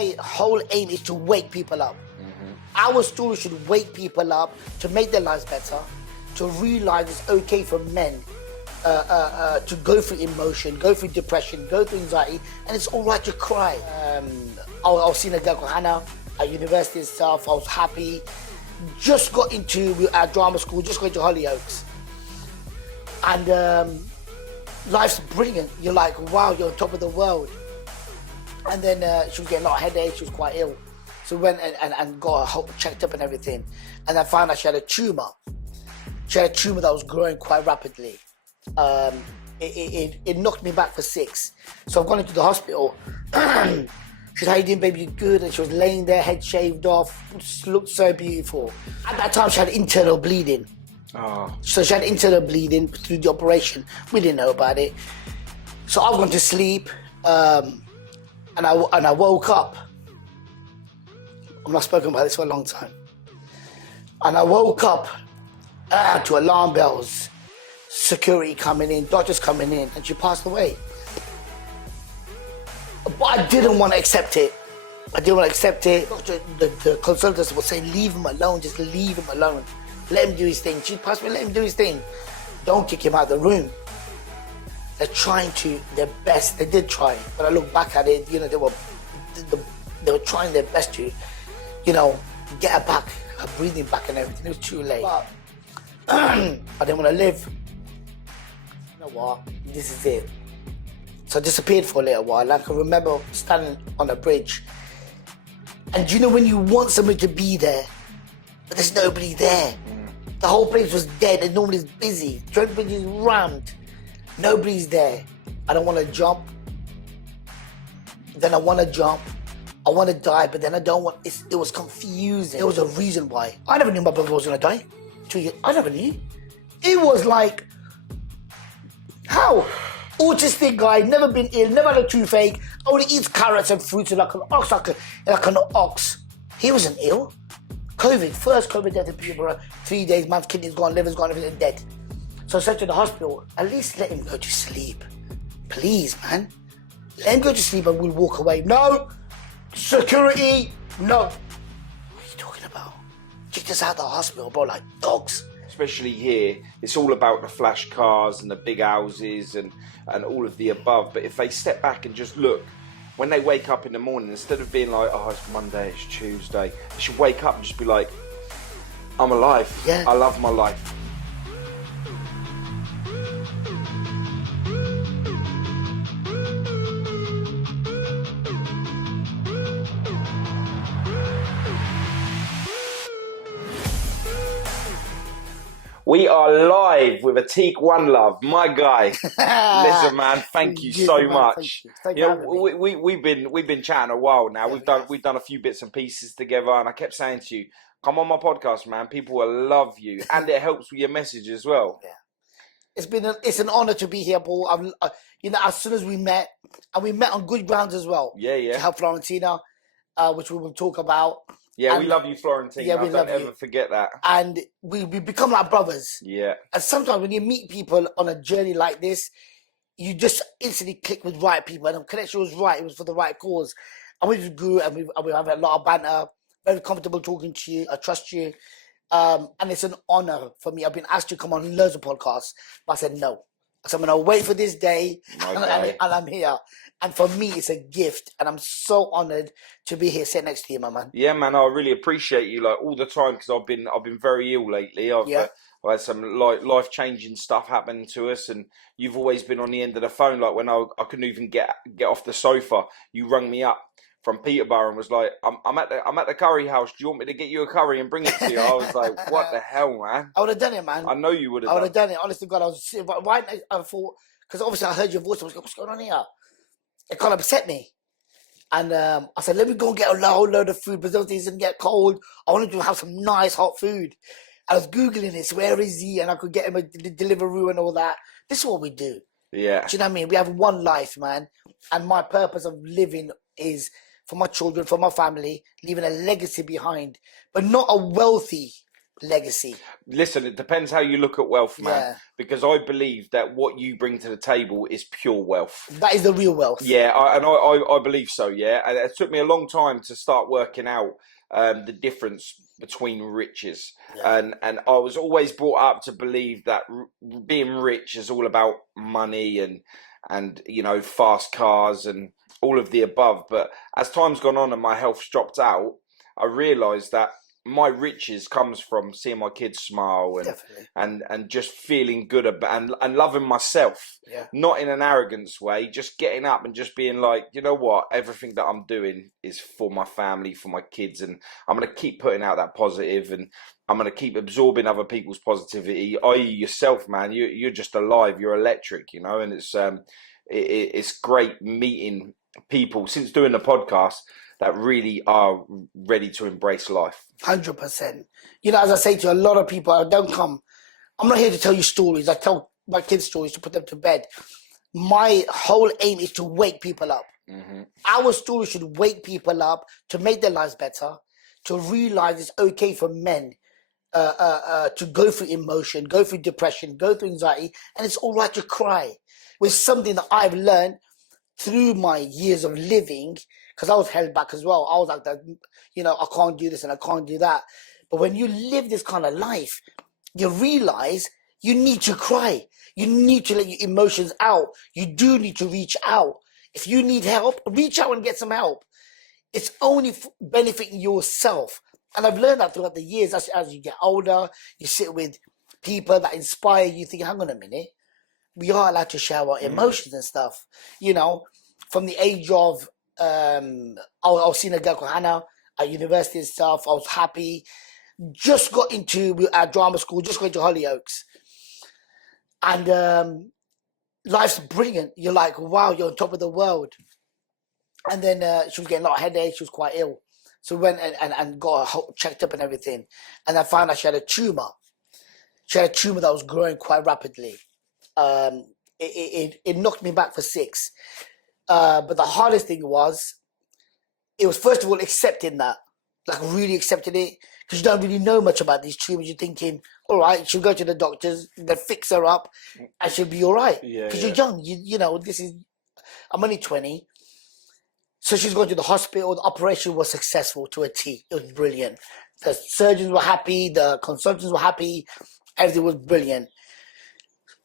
my whole aim is to wake people up. Our story should wake people up to make their lives better, to realize it's okay for men to go through emotion, go through depression, go through anxiety, and it's all right to cry. I was seeing a girl called Hannah at university and stuff. I was happy. Just got into our drama school, just got into Hollyoaks. And life's brilliant. You're like, wow, you're on top of the world. And then she was getting a lot of headaches, she was quite ill. So we went and got her checked up and everything. And I found out she had a tumour. She had a tumour that was growing quite rapidly. It knocked me back for 6. So I've gone into the hospital. She said, how you doing, baby? You good? And she was laying there, head shaved off. Just looked so beautiful. At that time, she had internal bleeding. Oh. So she had internal bleeding through the operation. We didn't know about it. So I went to sleep, and I woke up. I've not spoken about this for a long time. And I woke up to alarm bells, security coming in, doctors coming in, and she passed away. But I didn't want to accept it. The consultants were saying, leave him alone, just leave him alone. Let him do his thing. She passed me, let him do his thing. Don't kick him out of the room. They're trying their best. They did try. But I look back at it, they were trying their best to, get her back, her breathing back and everything. It was too late. But I didn't want to live. You know what? This is it. So I disappeared for a little while. I can remember standing on a bridge. And when you want somebody to be there, but there's nobody there. The whole place was dead and nobody's busy. Trent Bridge is rammed. Nobody's there. I don't want to jump. Then I want to jump. I want to die, but then I don't want... It was confusing. There was a reason why. I never knew my brother was going to die. 2 years. I never knew. It was like... How? Autistic guy, never been ill, never had a toothache, only eats carrots and fruits like an ox, like an ox. He wasn't ill. First COVID death in Peterborough, 3 days, man's kidneys gone, liver's gone, everything dead. So I said to the hospital, at least let him go to sleep. Please, man. Let him go to sleep and we'll walk away. No! Security! No! What are you talking about? Kicked us out of the hospital, bro, like dogs. Especially here, it's all about the flash cars and the big houses and all of the above. But if they step back and just look, when they wake up in the morning, instead of being like, oh, it's Monday, it's Tuesday, they should wake up and just be like, I'm alive. Yeah. I love my life. We are live with Atiq One Love, my guy. Listen, man, thank you so much. Thank you. We've been chatting a while now. Yeah, we've done a few bits and pieces together, and I kept saying to you, come on my podcast, man. People will love you, and it helps with your message as well. Yeah. It's an honor to be here, Paul. As soon as we met, and we met on good grounds as well. Yeah. To help Florentina, which we will talk about. Yeah, we love you, Florentina. Yeah, we don't love ever you. forget that. And we become like brothers. Yeah. And sometimes when you meet people on a journey like this, you just instantly click with right people. And the connection was right. It was for the right cause. And we just grew and we have a lot of banter. Very comfortable talking to you. I trust you. And it's an honor for me. I've been asked to come on loads of podcasts, but I said no. So I'm going to wait for this day, and I'm here. And for me, it's a gift, and I'm so honoured to be here sitting next to you, my man. Yeah, man, I really appreciate you all the time because I've been very ill lately. I've had some life-changing stuff happen to us, and you've always been on the end of the phone. Like when I couldn't even get off the sofa, you rung me up from Peterborough and was like, I'm at the curry house. Do you want me to get you a curry and bring it to you? I was like, what the hell, man? I would have done it, man. I know you would have. I would have done it. Honestly, God, I was sitting right next. I thought, because obviously I heard your voice. I was like, what's going on here? It kind of upset me. And I said, let me go and get a whole load of food because those things didn't get cold. I wanted to have some nice hot food. I was Googling this, where is he? And I could get him a Deliveroo and all that. This is what we do. Yeah. Do you know what I mean? We have one life, man. And my purpose of living is for my children, for my family, leaving a legacy behind. But not a wealthy legacy. Listen, it depends how you look at wealth, man. Yeah. Because I believe that what you bring to the table is pure wealth. That is the real wealth. Yeah, I believe so. Yeah, and it took me a long time to start working out the difference between riches, and I was always brought up to believe that being rich is all about money and you know, fast cars and all of the above. But as time's gone on and my health's dropped out, I realised that my riches comes from seeing my kids smile and just feeling good about and loving myself, not in an arrogance way, just getting up and just being like, you know what, everything that I'm doing is for my family, for my kids, and I'm going to keep putting out that positive, and I'm going to keep absorbing other people's positivity, i.e. yourself, man. You're just alive, you're electric, you know. And it's great meeting people since doing the podcast that really are ready to embrace life. 100%. You know, as I say to a lot of people, I'm not here to tell you stories. I tell my kids stories to put them to bed. My whole aim is to wake people up. Mm-hmm. Our story should wake people up to make their lives better, to realize it's okay for men to go through emotion, go through depression, go through anxiety, and it's all right to cry. With something that I've learned through my years of living, because I was held back as well. I was like, you know, I can't do this and I can't do that. But when you live this kind of life, you realize you need to cry. You need to let your emotions out. You do need to reach out. If you need help, reach out and get some help. It's only benefiting yourself. And I've learned that throughout the years. As you get older, you sit with people that inspire you, think, hang on a minute, we are allowed to share our emotions and stuff. You know, from the age of, I was seeing a girl called Hannah at university and stuff. I was happy. Just got into our drama school, just going to Hollyoaks. And life's brilliant. You're like, wow, you're on top of the world. And then she was getting a lot of headaches. She was quite ill. So we went and got her checked up and everything. And I found out she had a tumor. She had a tumor that was growing quite rapidly. It knocked me back for 6. But the hardest thing was, it was first of all accepting that, like really accepting it, because you don't really know much about these tumors. You're thinking, all right, she'll go to the doctors, they'll fix her up, and she'll be all right. Because you're young, you know, I'm only 20. So she's going to the hospital. The operation was successful to a T. It was brilliant. The surgeons were happy, the consultants were happy, everything was brilliant.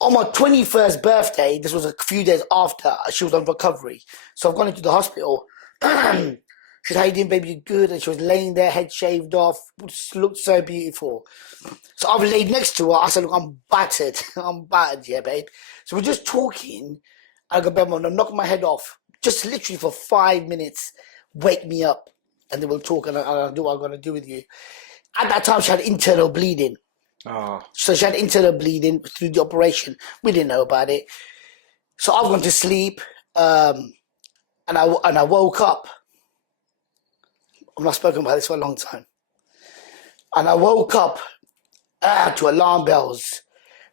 On my 21st birthday, this was a few days after, she was on recovery. So I've gone into the hospital. She said, how you doing, baby? You good? And she was laying there, head shaved off, looked so beautiful. So I've laid next to her. I said, look, I'm battered. I'm battered, yeah, babe. So we're just talking. I go, babe, I'm gonna knock my head off. Just literally for 5 minutes, wake me up. And then we'll talk and I'll do what I'm gonna do with you. At that time, she had internal bleeding. Oh. So she had internal bleeding through the operation. We didn't know about it. So I've gone to sleep, and I woke up. I've not spoken about this for a long time. And I woke up to alarm bells,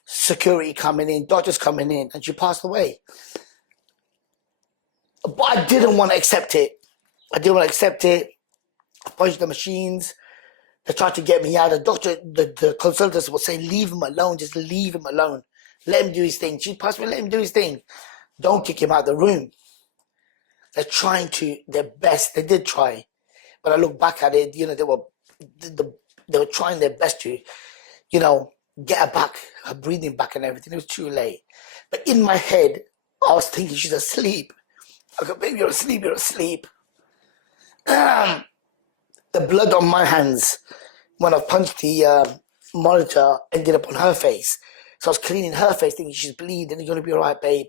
security coming in, doctors coming in, and she passed away. But I didn't want to accept it. I punched the machines. They tried to get me out. The doctor, the consultants would say, leave him alone. Just leave him alone. Let him do his thing. She passed me, let him do his thing. Don't kick him out of the room. They're trying their best. They did try. But I look back at it, you know, they were trying their best to, you know, get her back, her breathing back and everything. It was too late. But in my head, I was thinking she's asleep. I go, baby, you're asleep, you're asleep. The blood on my hands, when I punched the monitor, ended up on her face. So I was cleaning her face, thinking she's bleeding. You're going to be all right, babe.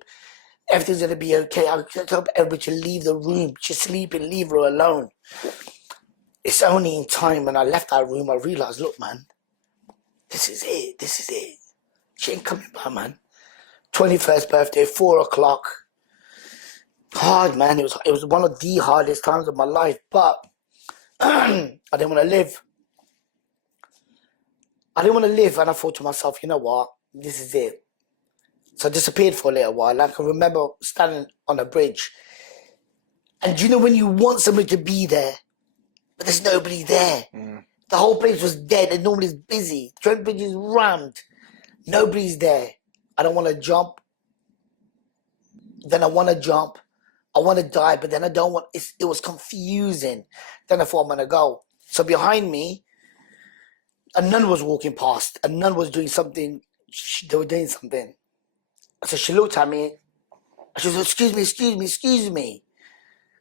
Everything's going to be okay. I told everybody to leave the room. She's sleeping, leave her alone. It's only in time when I left that room, I realized, look, man, this is it. She ain't coming back, man. 21st birthday, 4 o'clock. Hard, man. It was one of the hardest times of my life, but I didn't want to live. And I thought to myself, you know what? This is it. So I disappeared for a little while. I can remember standing on a bridge. And you know when you want somebody to be there, but there's nobody there. The whole place was dead and nobody's busy. Trent Bridge is rammed. Nobody's there. I don't want to jump. Then I want to jump. I want to die, but then I don't want. It was confusing. Then I thought I'm gonna go. So behind me, a nun was walking past. A nun was doing something. They were doing something. So she looked at me. She said, "Excuse me, excuse me, excuse me."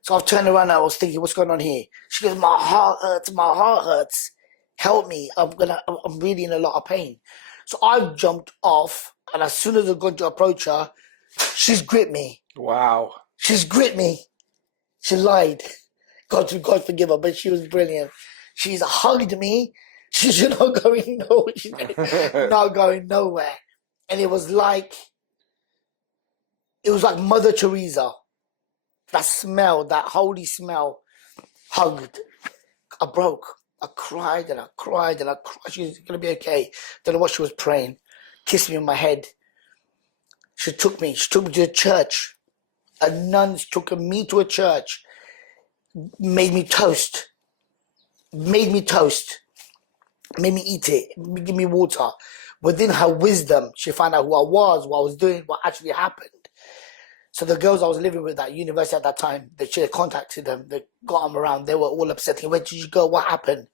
So I've turned around and I was thinking, "What's going on here?" She goes, "My heart hurts. My heart hurts. Help me. I'm really in a lot of pain." So I've jumped off, and as soon as I'm going to approach her, she's gripped me. Wow. She's gripped me. She lied. God forgive her, but she was brilliant. She's hugged me. She's not going nowhere. She's not going nowhere. And it was like Mother Teresa. That smell, that holy smell, hugged. I broke. I cried and I cried and I cried. She's going to be okay. Don't know what she was praying. Kissed me on my head. She took me to a church. A nun took me to a church. Made me toast. Made me eat it. Give me water. Within her wisdom, she found out who I was, what I was doing, what actually happened. So the girls I was living with at university at that time, she had contacted them. They got them around. They were all upset. Where did you go? What happened?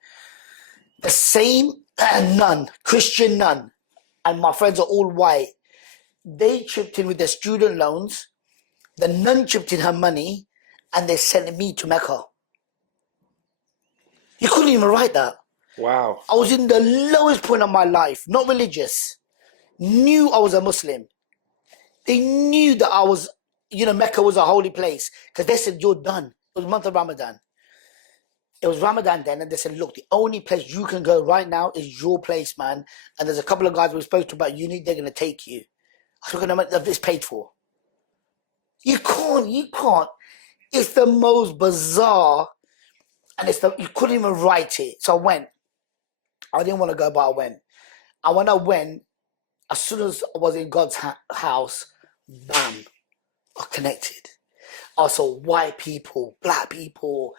The same nun, Christian nun, and my friends are all white. They chipped in with their student loans. The nun chipped in her money, and they sent me to Mecca. You couldn't even write that. Wow. I was in the lowest point of my life, not religious. Knew I was a Muslim. They knew that I was, Mecca was a holy place. Because they said, "You're done." It was the month of Ramadan. It was Ramadan then, and they said, "Look, the only place you can go right now is your place, man. And there's a couple of guys we spoke to about uni, they're going to take you." I said, "I'm this paid for." You can't. It's the most bizarre, and you couldn't even write it. So I went. I didn't want to go, but I went. And when I went, as soon as I was in God's house, bam, I connected. I saw white people, black people,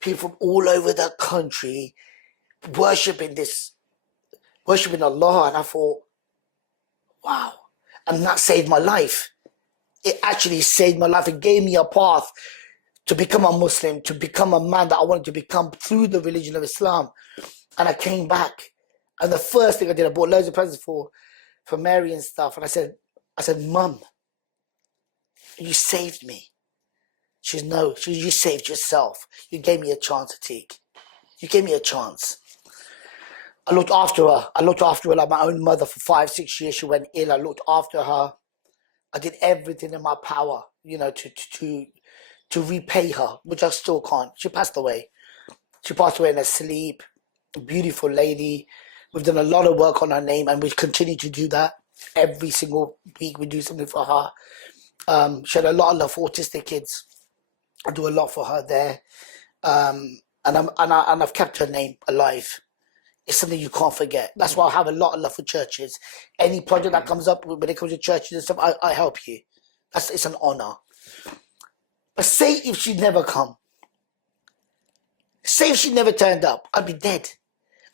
people from all over the country worshipping Allah, and I thought, wow. And that saved my life. It actually saved my life. It gave me a path to become a Muslim, to become a man that I wanted to become through the religion of Islam. And I came back. And the first thing I did, I bought loads of presents for Mary and stuff. And I said, "Mum, you saved me." She said, "No." She said, "You saved yourself. You gave me a chance, Atiq. You gave me a chance." I looked after her. I looked after her like my own mother for 5-6 years. She went ill. I looked after her. I did everything in my power, to repay her, which I still can't. She passed away. She passed away in her sleep. A beautiful lady. We've done a lot of work on her name, and we continue to do that. Every single week we do something for her. She had a lot of love for autistic kids. I do a lot for her there. And I've kept her name alive. It's something you can't forget. That's why I have a lot of love for churches. Any project that comes up when it comes to churches and stuff, I help you. It's an honor. But say if she'd never come. Say if she never turned up, I'd be dead.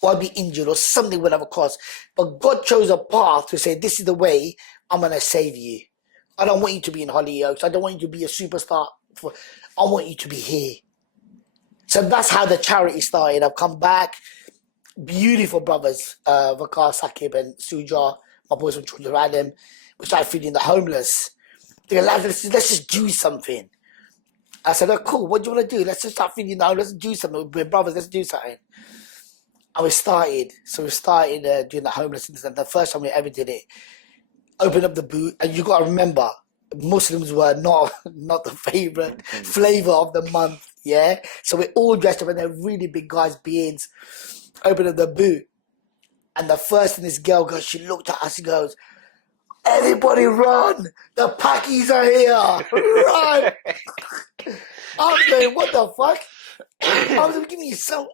Or I'd be injured or something would have a cost. But God chose a path to say, this is the way I'm going to save you. I don't want you to be in Hollyoaks. I don't want you to be a superstar. I want you to be here. So that's how the charity started. I've come back. Beautiful brothers, Vakar, Sakib and Suja, my boys from Georgia Adam. We started feeding the homeless. They go, let's just do something. I said, "Oh, cool, what do you want to do? Let's just start feeding the homeless. Let's do something. We're brothers, let's do something." And we started doing the homelessness. And the first time we ever did it, opened up the boot. And you got to remember, Muslims were not the favorite flavor of the month, yeah? So we all dressed up in their really big guys' beards. Opened up the boot, and the first thing this girl goes, she looked at us and goes, "Everybody run! The Pakis are here! Run!" I was going, what the fuck? I was like, "Give me some."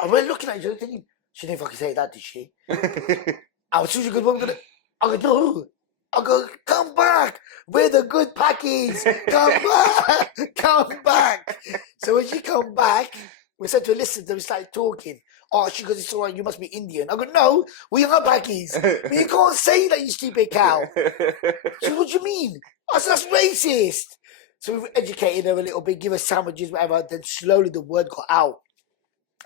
I was looking at you thinking, she didn't fucking say that, did she? I was such a good woman. I go, "No." I go, "Come back. We're the good Pakis. Come back. Come back." So when she come back, we said to her, "Listen," we started talking. Oh, she goes, it's all right, you must be Indian. I go, no, we are Pakis. But you can't say that, you stupid cow. She goes, what do you mean? I said, that's racist. So we've educated her a little bit, give her sandwiches, whatever. Then slowly the word got out.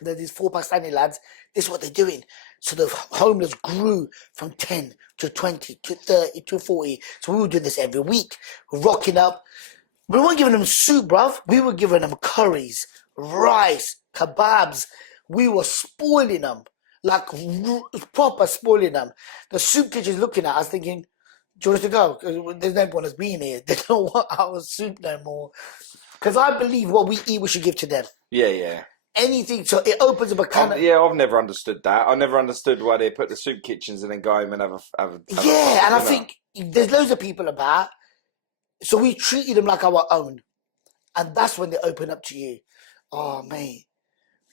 Then these 4 Pakistani lads, this is what they're doing. So the homeless grew from 10 to 20 to 30 to 40. So we were doing this every week, rocking up. We weren't giving them soup, bruv. We were giving them curries, rice, kebabs. We were spoiling them, like proper spoiling them. The soup kitchen's looking at us thinking, do you want us to go? 'Cause there's no point us being here. They don't want our soup no more. Because I believe what we eat, we should give to them. Yeah. Anything, so it opens up a can of... Yeah, I've never understood that. I never understood why they put the soup kitchens and then go home and have a Yeah, and I think there's loads of people about, so we treated them like our own. And that's when they open up to you. Oh, mate,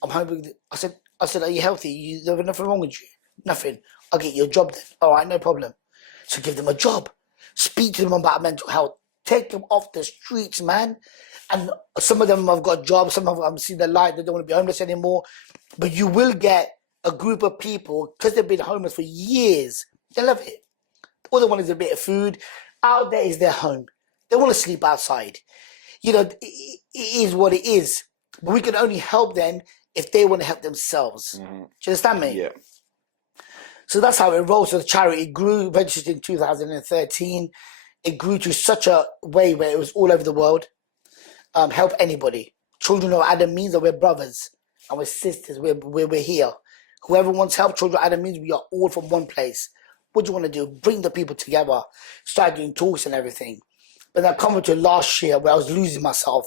I'm hungry. I said, are you healthy? There's nothing wrong with you? Nothing. I'll get you a job then. All right, no problem. So give them a job. Speak to them about mental health. Take them off the streets, man. And some of them have got jobs. Some of them have seen the light. They don't want to be homeless anymore. But you will get a group of people, because they've been homeless for years. They love it. All they want is a bit of food. Out there is their home. They want to sleep outside. You know, it is what it is. But we can only help them if they want to help themselves. Do you understand me? Yeah. So that's how it rolls. So the charity grew, registered in 2013. It grew to such a way where it was all over the world. Help anybody. Children of Adam means that we're brothers and we're sisters. We're here. Whoever wants help, children of Adam means we are all from one place. What do you want to do? Bring the people together. Start doing talks and everything. But then coming to last year where I was losing myself.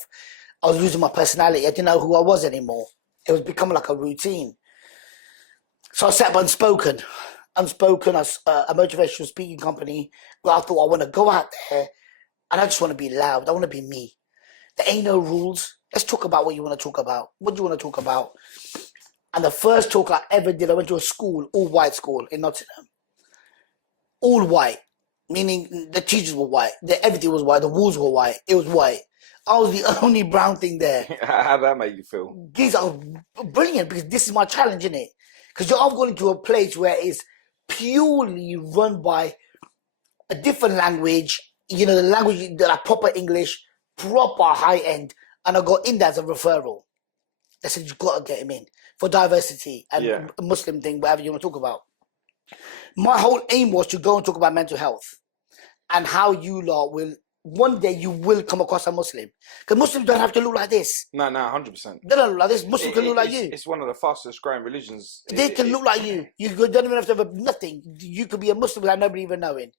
I was losing my personality. I didn't know who I was anymore. It was becoming like a routine. So I set up Unspoken, a motivational speaking company where I thought I want to go out there and I just want to be loud. I want to be me. There ain't no rules. Let's talk about what you want to talk about. What do you want to talk about? And the first talk I ever did, I went to a school, all white school in Nottingham. All white, meaning the teachers were white. Everything was white. The walls were white. It was white. I was the only brown thing there. How did that make you feel? These are brilliant because this is my challenge, isn't it? Because I've gone into a place where it's purely run by a different language, you know, the language that are proper English, proper high end, and I got in there as a referral. They said, you've got to get him in for diversity and a Muslim thing, whatever you want to talk about. My whole aim was to go and talk about mental health and how you lot will, one day you will come across a Muslim. Because Muslims don't have to look like this. No, 100%. They don't look like this. Muslims can look like you. It's one of the fastest growing religions. They can look like you. You don't even have to have nothing. You could be a Muslim without nobody even knowing.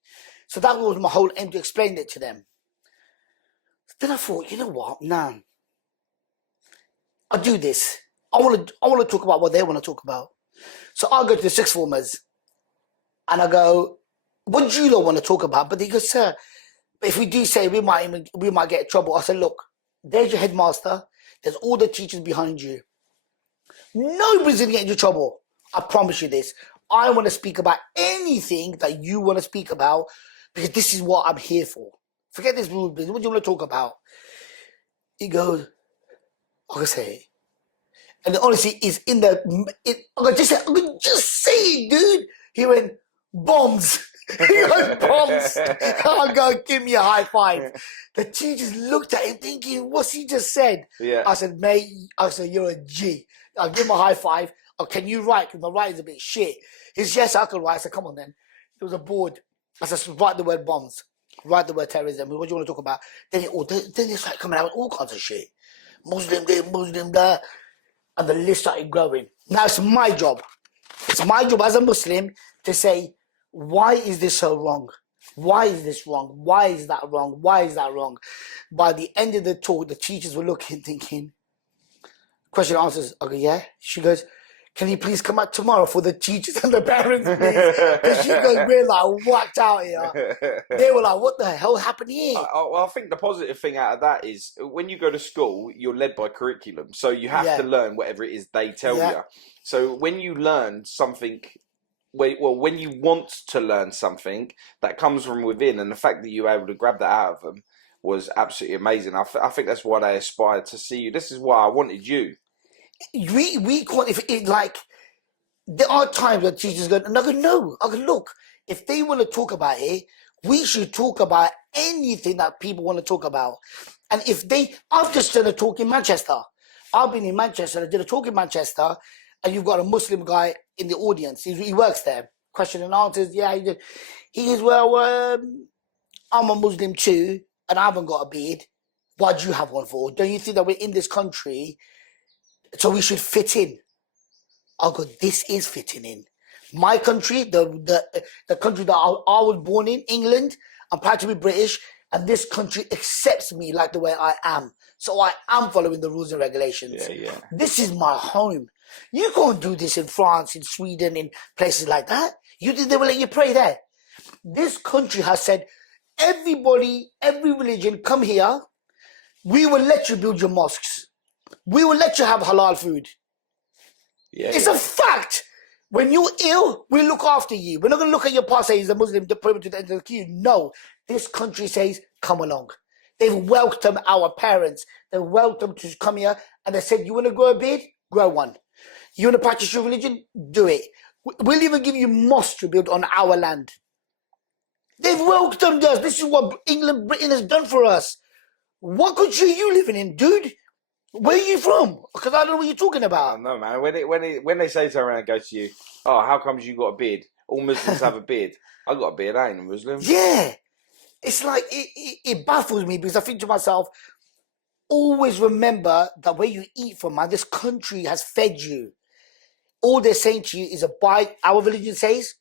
So that was my whole aim, to explain it to them. Then I thought, you know what? Nah. I'll do this. I want to talk about what they want to talk about. So I'll go to the sixth formers and I go, what do you lot want to talk about? But they go, sir, if we do say we might get in trouble. I said, look, there's your headmaster. There's all the teachers behind you. Nobody's going to get into trouble. I promise you this. I want to speak about anything that you want to speak about because this is what I'm here for. Forget this rule business. What do you want to talk about? He goes, I can say it. And the honesty is in the... I can just say it, dude. He went, bombs. He goes, bombs. I go, give me a high five. The teachers looked at him thinking, what's he just said? Yeah. I said, mate, you're a G. I'll give him a high five. Oh, can you write? Because my writing's a bit shit. He said, yes, I can write. I said, come on then. There was a board. I said, write the word bombs. Write the word terrorism. What do you want to talk about? Then they started coming out with all kinds of shit. Muslim this, Muslim that. And the list started growing. Now it's my job. It's my job as a Muslim to say, why is this so wrong? Why is this wrong? Why is that wrong? Why is that wrong? By the end of the talk, the teachers were looking, thinking, question answers. I go, yeah. She goes, can you please come out tomorrow for the teachers and the parents, please? Because she goes, we're like whacked out here. They were like, what the hell happened here? I think the positive thing out of that is when you go to school, you're led by curriculum. So you have to learn whatever it is they tell you. So when you learn something, when you want to learn something that comes from within, and the fact that you were able to grab that out of them was absolutely amazing. I think that's why they aspired to see you. This is why I wanted you. We call it like there are times where teachers go, and I go, no. I go, look, if they want to talk about it, we should talk about anything that people want to talk about. And if they, I've just done a talk in Manchester. I've been in Manchester. I did a talk in Manchester, and you've got a Muslim guy in the audience. He works there. Question and answers. Yeah, he did. He goes, well, I'm a Muslim too, and I haven't got a beard. Why do you have one for? Don't you think that we're in this country, so we should fit in? I'll go, this is fitting in. My country, the country that I was born in, England, I'm proud to be British, and this country accepts me like the way I am. So I am following the rules and regulations. Yeah. This is my home. You can't do this in France, in Sweden, in places like that. You think they will let you pray there? This country has said, everybody, every religion, come here. We will let you build your mosques. We will let you have halal food. Yeah, it's a fact. When you're ill, we look after you. We're not going to look at your past, say he's a Muslim, to put him to the end of the queue. No. This country says, come along. They've welcomed our parents. They've welcomed to come here. And they said, you want to grow a beard? Grow one. You want to practice your religion? Do it. We'll even give you mosques to build on our land. They've welcomed us. This is what Britain has done for us. What country are you living in, dude? Where are you from? Because I don't know what you're talking about. No, man. When they say something around and go to you, oh, how comes you got a beard? All Muslims have a beard. I got a beard. I ain't a Muslim. Yeah. It's like, it baffles me because I think to myself, always remember that where you eat from, man, this country has fed you. All they're saying to you is abide. Our religion says,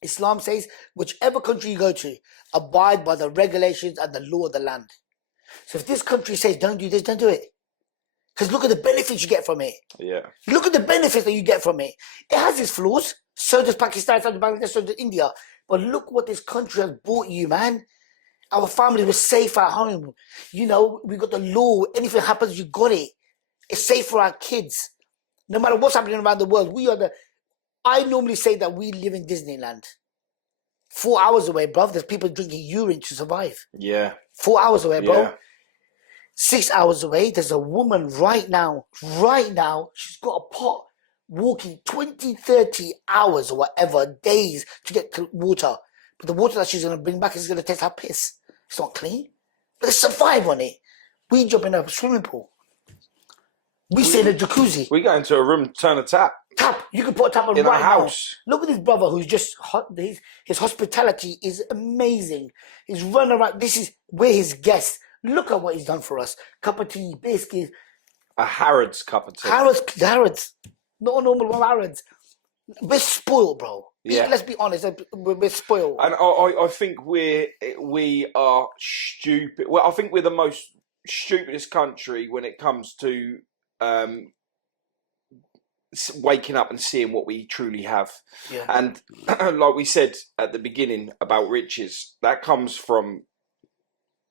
Islam says, whichever country you go to, abide by the regulations and the law of the land. So if this country says, don't do this, don't do it. Because look at the benefits you get from it. Yeah. Look at the benefits that you get from it. It has its flaws. So does Pakistan, so does Bangladesh, so does India. But look what this country has brought you, man. Our family was safe at home. You know, we got the law. Anything happens, you got it. It's safe for our kids. No matter what's happening around the world, I normally say that we live in Disneyland. 4 hours away, bro. There's people drinking urine to survive. Yeah. 4 hours away, bro. Yeah. 6 hours away, there's a woman right now, she's got a pot walking 20, 30 hours or whatever, days to get water. But the water that she's going to bring back is going to taste like piss. It's not clean. But they survive on it. We jump in a swimming pool. We stay in a jacuzzi. We go into a room, turn a tap. Tap. You can put a tap on in right a house. Now. Look at this brother who's just his hospitality is amazing. He's running around. This is where his guests. Look at what he's done for us. Cup of tea, biscuits. A Harrods cup of tea. Harrods. Not a normal one, Harrods. We're spoiled, bro. Yeah. Let's be honest. We're spoiled. And I think we are stupid. Well, I think we're the most stupidest country when it comes to waking up and seeing what we truly have. Yeah. And like we said at the beginning about riches, that comes from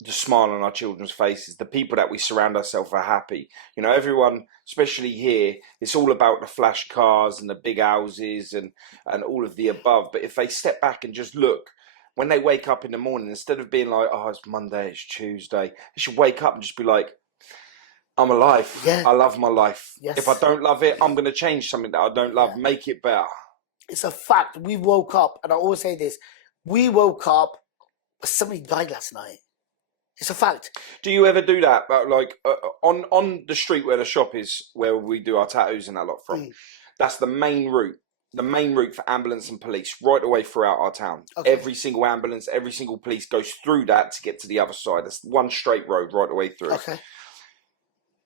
the smile on our children's faces. The people that we surround ourselves are happy. You know, everyone, especially here, it's all about the flash cars and the big houses and all of the above. But if they step back and just look, when they wake up in the morning, instead of being like, oh, it's Monday, it's Tuesday, they should wake up and just be like, I'm alive. Yeah. I love my life. Yes. If I don't love it, I'm going to change something that I don't love, make it better. It's a fact. We woke up, and I always say this, we woke up, but somebody died last night. It's a fact. Do you ever do that? Like on the street where the shop is, where we do our tattoos and that lot from, that's the main route. The main route for ambulance and police right away throughout our town. Okay. Every single ambulance, every single police goes through that to get to the other side. It's one straight road right away through. Okay.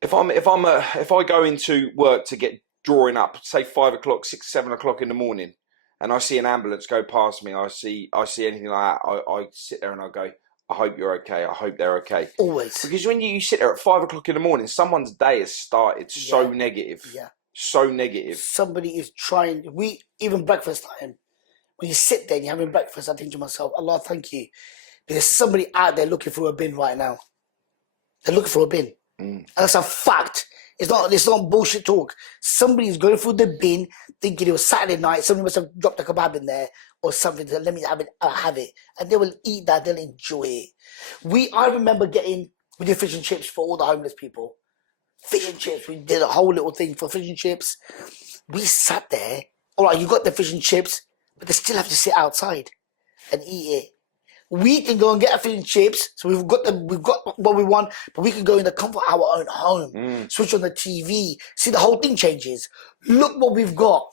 If I go into work to get drawing up, say 5 o'clock, 6, 7 o'clock in the morning, and I see an ambulance go past me, I see anything like that, I sit there and I go, I hope you're okay. I hope they're okay. Always. Because when you sit there at 5 o'clock in the morning, someone's day has started so negative. Yeah. So negative. Somebody is trying. Even breakfast time. When you sit there and you're having breakfast, I think to myself, Allah, thank you. There's somebody out there looking for a bin right now. They're looking for a bin. And that's a fact. It's not bullshit talk. Somebody's going through the bin thinking it was Saturday night, somebody must have dropped a kebab in there or something. Let me have it. And they will eat that, they'll enjoy it. I remember we did fish and chips for all the homeless people. Fish and chips, we did a whole little thing for fish and chips. We sat there all right, you got the fish and chips, but they still have to sit outside and eat it. We can go and get a fish and chips, so we've got what we want, but we can go in the comfort of our own home, switch on the TV, see the whole thing changes. Look what we've got.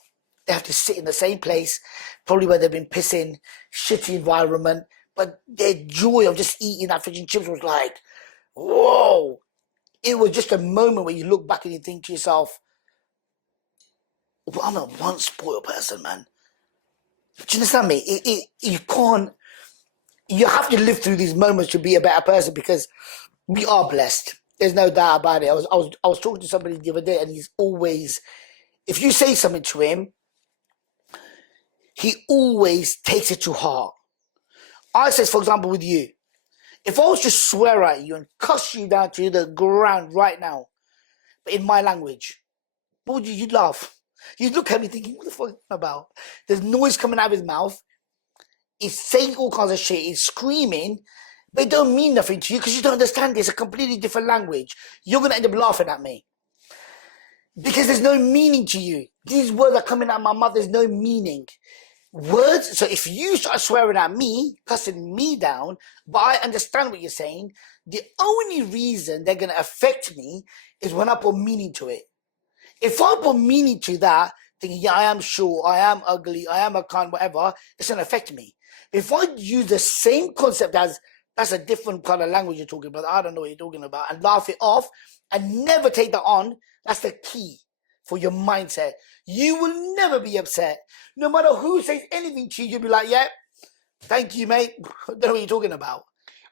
They have to sit in the same place, probably where they've been pissing, shitty environment, but their joy of just eating that fish and chips was like, whoa. It was just a moment where you look back and you think to yourself, well, I'm not one spoiled person, man. Do you understand me? You can't. You have to live through these moments to be a better person, because we are blessed. There's no doubt about it. I was talking to somebody the other day, and he's always, if you say something to him, he always takes it to heart. I says, for example, with you, if I was to swear at you and cuss you down to the ground right now, but in my language, what would you'd laugh. You'd look at me thinking, what the fuck are you about? There's noise coming out of his mouth. He's saying all kinds of shit. He's screaming, but it don't mean nothing to you because you don't understand. It's a completely different language. You're going to end up laughing at me because there's no meaning to you. These words are coming out of my mouth. There's no meaning. Words. So if you start swearing at me, cussing me down, but I understand what you're saying, the only reason they're going to affect me is when I put meaning to it. If I put meaning to that, thinking, yeah, I am short, I am ugly, I am a cunt, whatever, it's going to affect me. If I use the same concept as, that's a different kind of language you're talking about, I don't know what you're talking about, and laugh it off and never take that on, that's the key for your mindset. You will never be upset. No matter who says anything to you, you'll be like, yeah, thank you, mate. I don't know what you're talking about.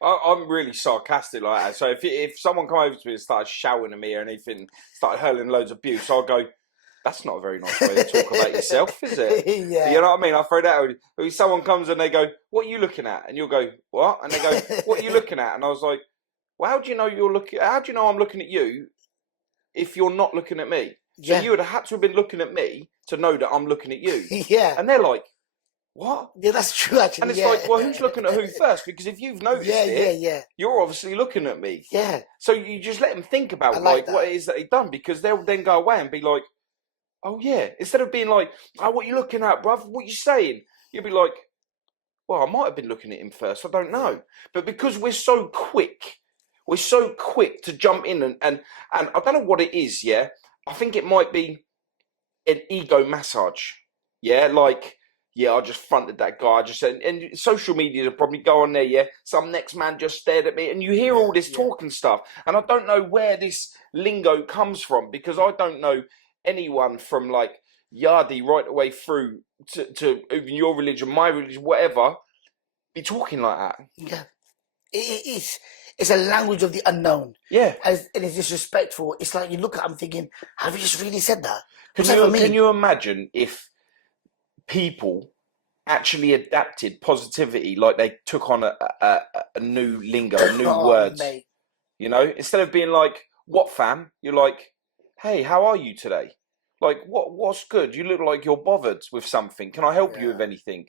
I'm really sarcastic like that. So if someone come over to me and started shouting at me or anything, started hurling loads of abuse, I'll go, that's not a very nice way to talk about yourself, is it? Yeah. You know what I mean? I throw that out. If someone comes and they go, what are you looking at? And you'll go, what? And they go, what are you looking at? And I was like, well, how do you know I'm looking at you if you're not looking at me? So you would have had to have been looking at me to know that I'm looking at you. Yeah. And they're like, what? Yeah, that's true, actually. And it's like, well, who's looking at who first? Because if you've noticed you're obviously looking at me. Yeah. So you just let them think about like what it is that they've done, because they'll then go away and be like, oh yeah. Instead of being like, oh, what are you looking at, bruv? What are you saying? You'll be like, well, I might have been looking at him first. I don't know. But because we're so quick to jump in and I don't know what it is, yeah. I think it might be an ego massage. Yeah, like, yeah, I just fronted that guy. I just said, and social media will probably go on there, yeah. Some next man just stared at me, and you hear all this talk and stuff. And I don't know where this lingo comes from, because I don't know anyone from like Yardie right the way through to even your religion, my religion, whatever, be talking like that. Yeah, it's a language of the unknown. Yeah, and it's disrespectful. It's like you look at them thinking, have you just really said that? Can you imagine if people actually adapted positivity, like they took on a new lingo, new words, mate. You know, instead of being like, what fam, you're like, hey, how are you today? Like, what's good? You look like you're bothered with something. Can I help you with anything?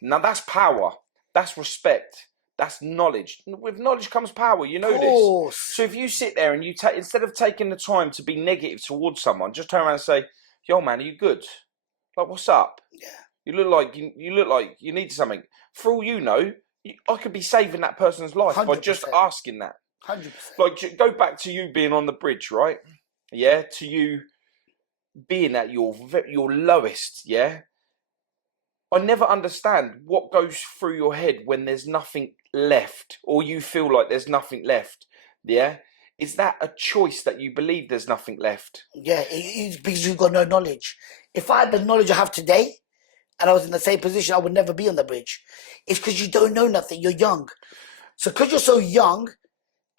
Now that's power, that's respect, that's knowledge. With knowledge comes power, you know this. So if you sit there and you take, instead of taking the time to be negative towards someone, just turn around and say, yo man, are you good? Like, what's up? Yeah. You look like you need something. For all you know, I could be saving that person's life 100%. By just asking that. 100%. Like, go back to you being on the bridge, right? Yeah, to you being at your lowest, yeah? I never understand what goes through your head when there's nothing left, or you feel like there's nothing left, yeah? Is that a choice that you believe there's nothing left? Yeah, it's because you've got no knowledge. If I had the knowledge I have today, and I was in the same position, I would never be on the bridge. It's because you don't know nothing. You're young. So because you're so young,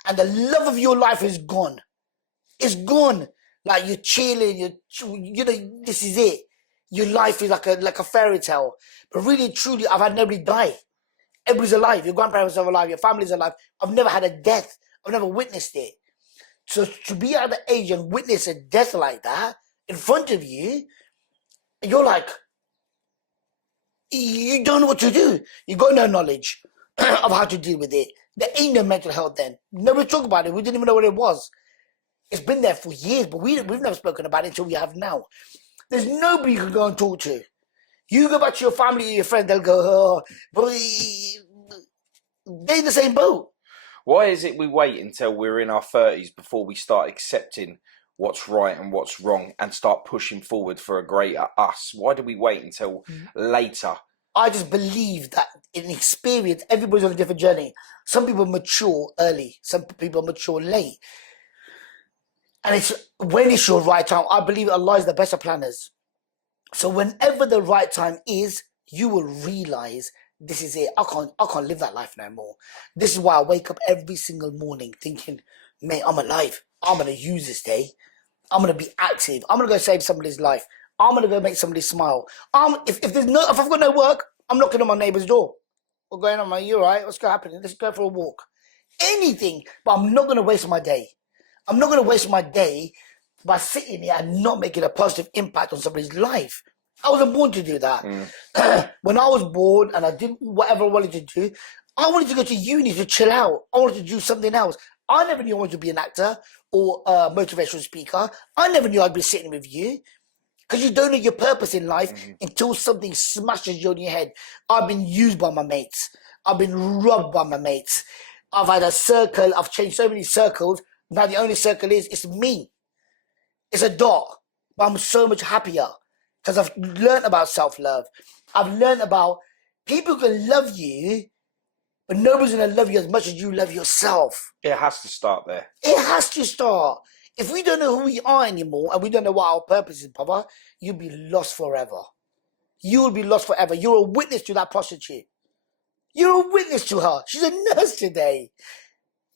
and the love of your life is gone. It's gone. Like, you're chilling. You know, this is it. Your life is like a fairy tale. But really, truly, I've had nobody die. Everybody's alive. Your grandparents are alive. Your family's alive. I've never had a death. I've never witnessed it. So to be at the age and witness a death like that in front of you, you're like, you don't know what to do. You got no knowledge of how to deal with it. There ain't no mental health then. Nobody talked about it. We didn't even know what it was. It's been there for years, but we've never spoken about it until we have now. There's nobody you can go and talk to. You go back to your family or your friend, they'll go, oh, but they're in the same boat. Why is it we wait until we're in our 30s before we start accepting what's right and what's wrong and start pushing forward for a greater us? Why do we wait until later? I just believe that in experience, everybody's on a different journey. Some people mature early, some people mature late. And it's when it's your right time. I believe Allah is the best of planners. So whenever the right time is, you will realize this is it. I can't live that life no more. This is why I wake up every single morning thinking, mate, I'm alive. I'm gonna use this day. I'm gonna be active. I'm gonna go save somebody's life. I'm gonna go make somebody smile. If I've got no work, I'm knocking on my neighbour's door. What's going on, mate? You alright? What's happening? Let's go for a walk. Anything, but I'm not gonna waste my day. I'm not gonna waste my day by sitting here and not making a positive impact on somebody's life. I wasn't born to do that. When I was born and I did whatever I wanted to do, I wanted to go to uni to chill out. I wanted to do something else. I never knew I wanted to be an actor or a motivational speaker. I never knew I'd be sitting with you. Because you don't know your purpose in life until something smashes you on your head. I've been used by my mates. I've been robbed by my mates. I've had a circle. I've changed so many circles. Now the only circle it's me. It's a dot. But I'm so much happier. Because I've learned about self-love. I've learned about people can love you, but nobody's going to love you as much as you love yourself. It has to start there. It has to start. If we don't know who we are anymore and we don't know what our purpose is, Papa, you'll be lost forever. You will be lost forever. You're a witness to that prostitute. You're a witness to her. She's a nurse today.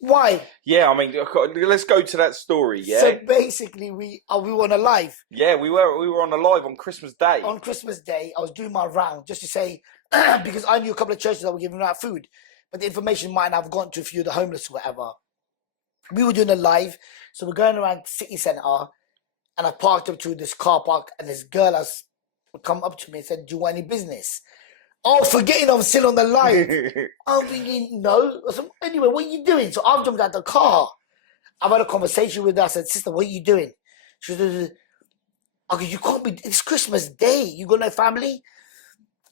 Why? Yeah, I mean, let's go to that story. Yeah. So basically, we were on a live. Yeah, we were on a live on Christmas Day. On Christmas Day, I was doing my round just to say because I knew a couple of churches that were giving out food, but the information might have gone to a few of the homeless or whatever. We were doing a live, so we're going around city centre, and I parked up to this car park, and this girl has come up to me and said, "Do you want any business?" Oh, forgetting I'm still on the live. I'm thinking, no. I said, anyway, what are you doing? So I've jumped out the car. I've had a conversation with her. I said, sister, what are you doing? She said, I go, you can't be, it's Christmas Day. You got no family?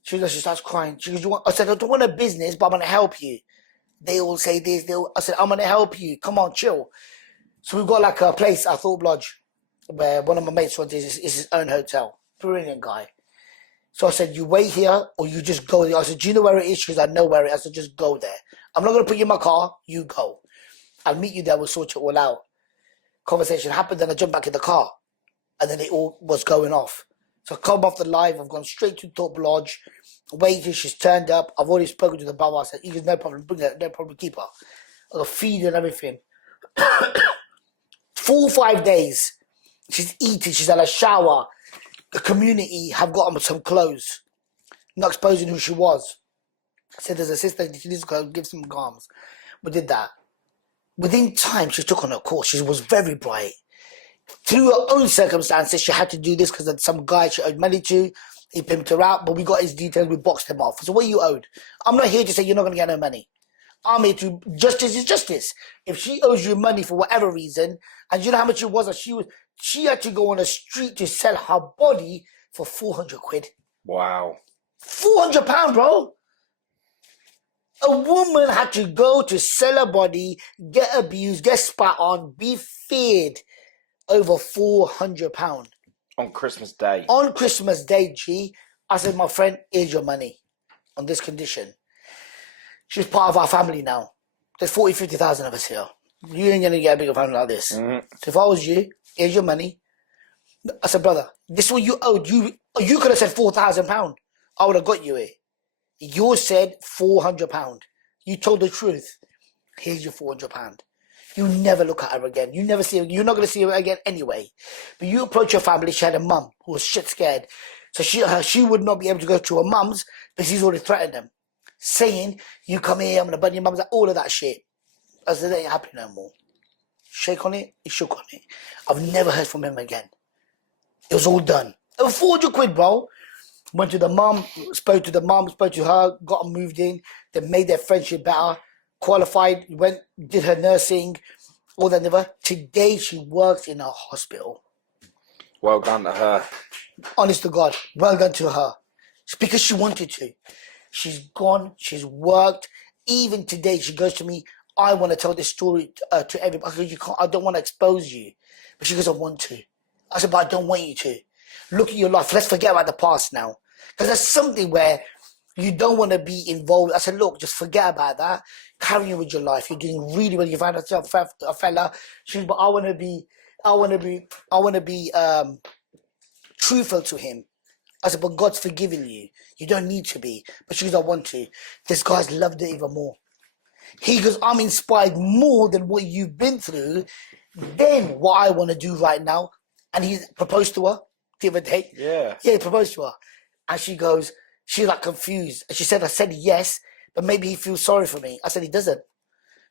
She starts crying. She goes, I said, I don't want a business, but I'm going to help you. They all say this. I said, I'm going to help you. Come on, chill. So we've got like a place, I Thought Lodge, where one of my mates wants is his own hotel. Brilliant guy. So I said, you wait here or you just go there. I said, do you know where it is? She goes, I know where it is. I said, just go there. I'm not going to put you in my car. You go. I'll meet you there. We'll sort it all out. Conversation happened. Then I jumped back in the car. And then it all was going off. So I come off the live. I've gone straight to Top Lodge. Waiting. She's turned up. I've already spoken to the bar. I said, he goes, no problem. Bring her. No problem. Keep her. I got feed and everything. 4 or 5 days. She's eating. She's had a shower. The community have got her some clothes, not exposing who she was. I said, there's a sister, she needs to go give some garms. We did that. Within time, she took on her course. She was very bright. Through her own circumstances, she had to do this because some guy she owed money to, he pimped her out, but we got his details, we boxed him off. So what you owed? I'm not here to say you're not going to get no money. I'm here to, justice is justice. If she owes you money for whatever reason, and you know how much it was that she had to go on the street to sell her body for 400 quid. Wow. £400, bro. A woman had to go to sell her body, get abused, get spat on, be feared over £400. On Christmas Day. On Christmas Day, G. I said, my friend, here's your money on this condition. She's part of our family now. There's 40, 50,000 of us here. You ain't going to get a bigger family like this. So if I was you, here's your money. I said, brother, this is what you owed. You could have said £4,000. I would have got you it. You said £400. You told the truth. Here's your £400. You never look at her again. You never see her. You're not going to see her again anyway. But you approach her family. She had a mum who was shit scared. So she would not be able to go to her mum's because he's already threatened them. Saying, you come here, I'm going to burn your mum's, all of that shit. I said, that ain't happening no more. Shake on it, he shook on it. I've never heard from him again. It was all done. It was 400 quid, bro. Went to the mum, spoke to her, got her moved in. They made their friendship better. Qualified, went, did her nursing, all that never. Today she works in a hospital. Well done to her. Honest to God, well done to her. It's because she wanted to. She's gone. She's worked. Even today, she goes to me, I want to tell this story to everybody. I said, you can't. I don't want to expose you. But she goes, I want to. I said, but I don't want you to. Look at your life. Let's forget about the past now. Because there's something where you don't want to be involved. I said, look, just forget about that. Carry on with your life. You're doing really well. You find yourself a fella. She goes, but I want to be truthful to him. I said, but God's forgiven you. You don't need to be. But she goes, I want to. This guy's loved it even more. He goes, I'm inspired more than what you've been through than what I want to do right now. And he proposed to her the other day. Yeah. Yeah, he proposed to her. And she goes, she's like confused. And she said, I said yes, but maybe he feels sorry for me. I said, he doesn't.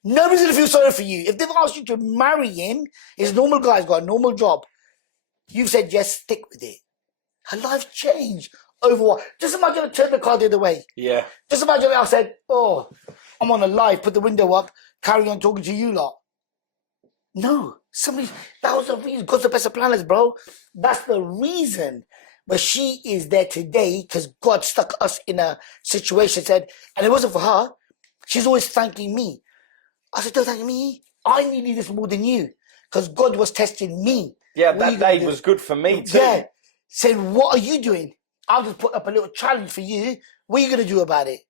Nobody's going to feel sorry for you. If they've asked you to marry him, he's a normal guy, he's got a normal job. You've said yes, stick with it. Her life changed over what? Just imagine I turned the car the other way. Yeah. Just imagine I said, oh, I'm on a live, put the window up, carry on talking to you lot. No, that was the reason. God's the best of planners, bro. That's the reason. But she is there today because God stuck us in a situation, said, and it wasn't for her. She's always thanking me. I said, don't thank me. I needed this more than you because God was testing me. Yeah, that day was good for me too. Yeah. Said, what are you doing? I'll just put up a little challenge for you. What are you going to do about it?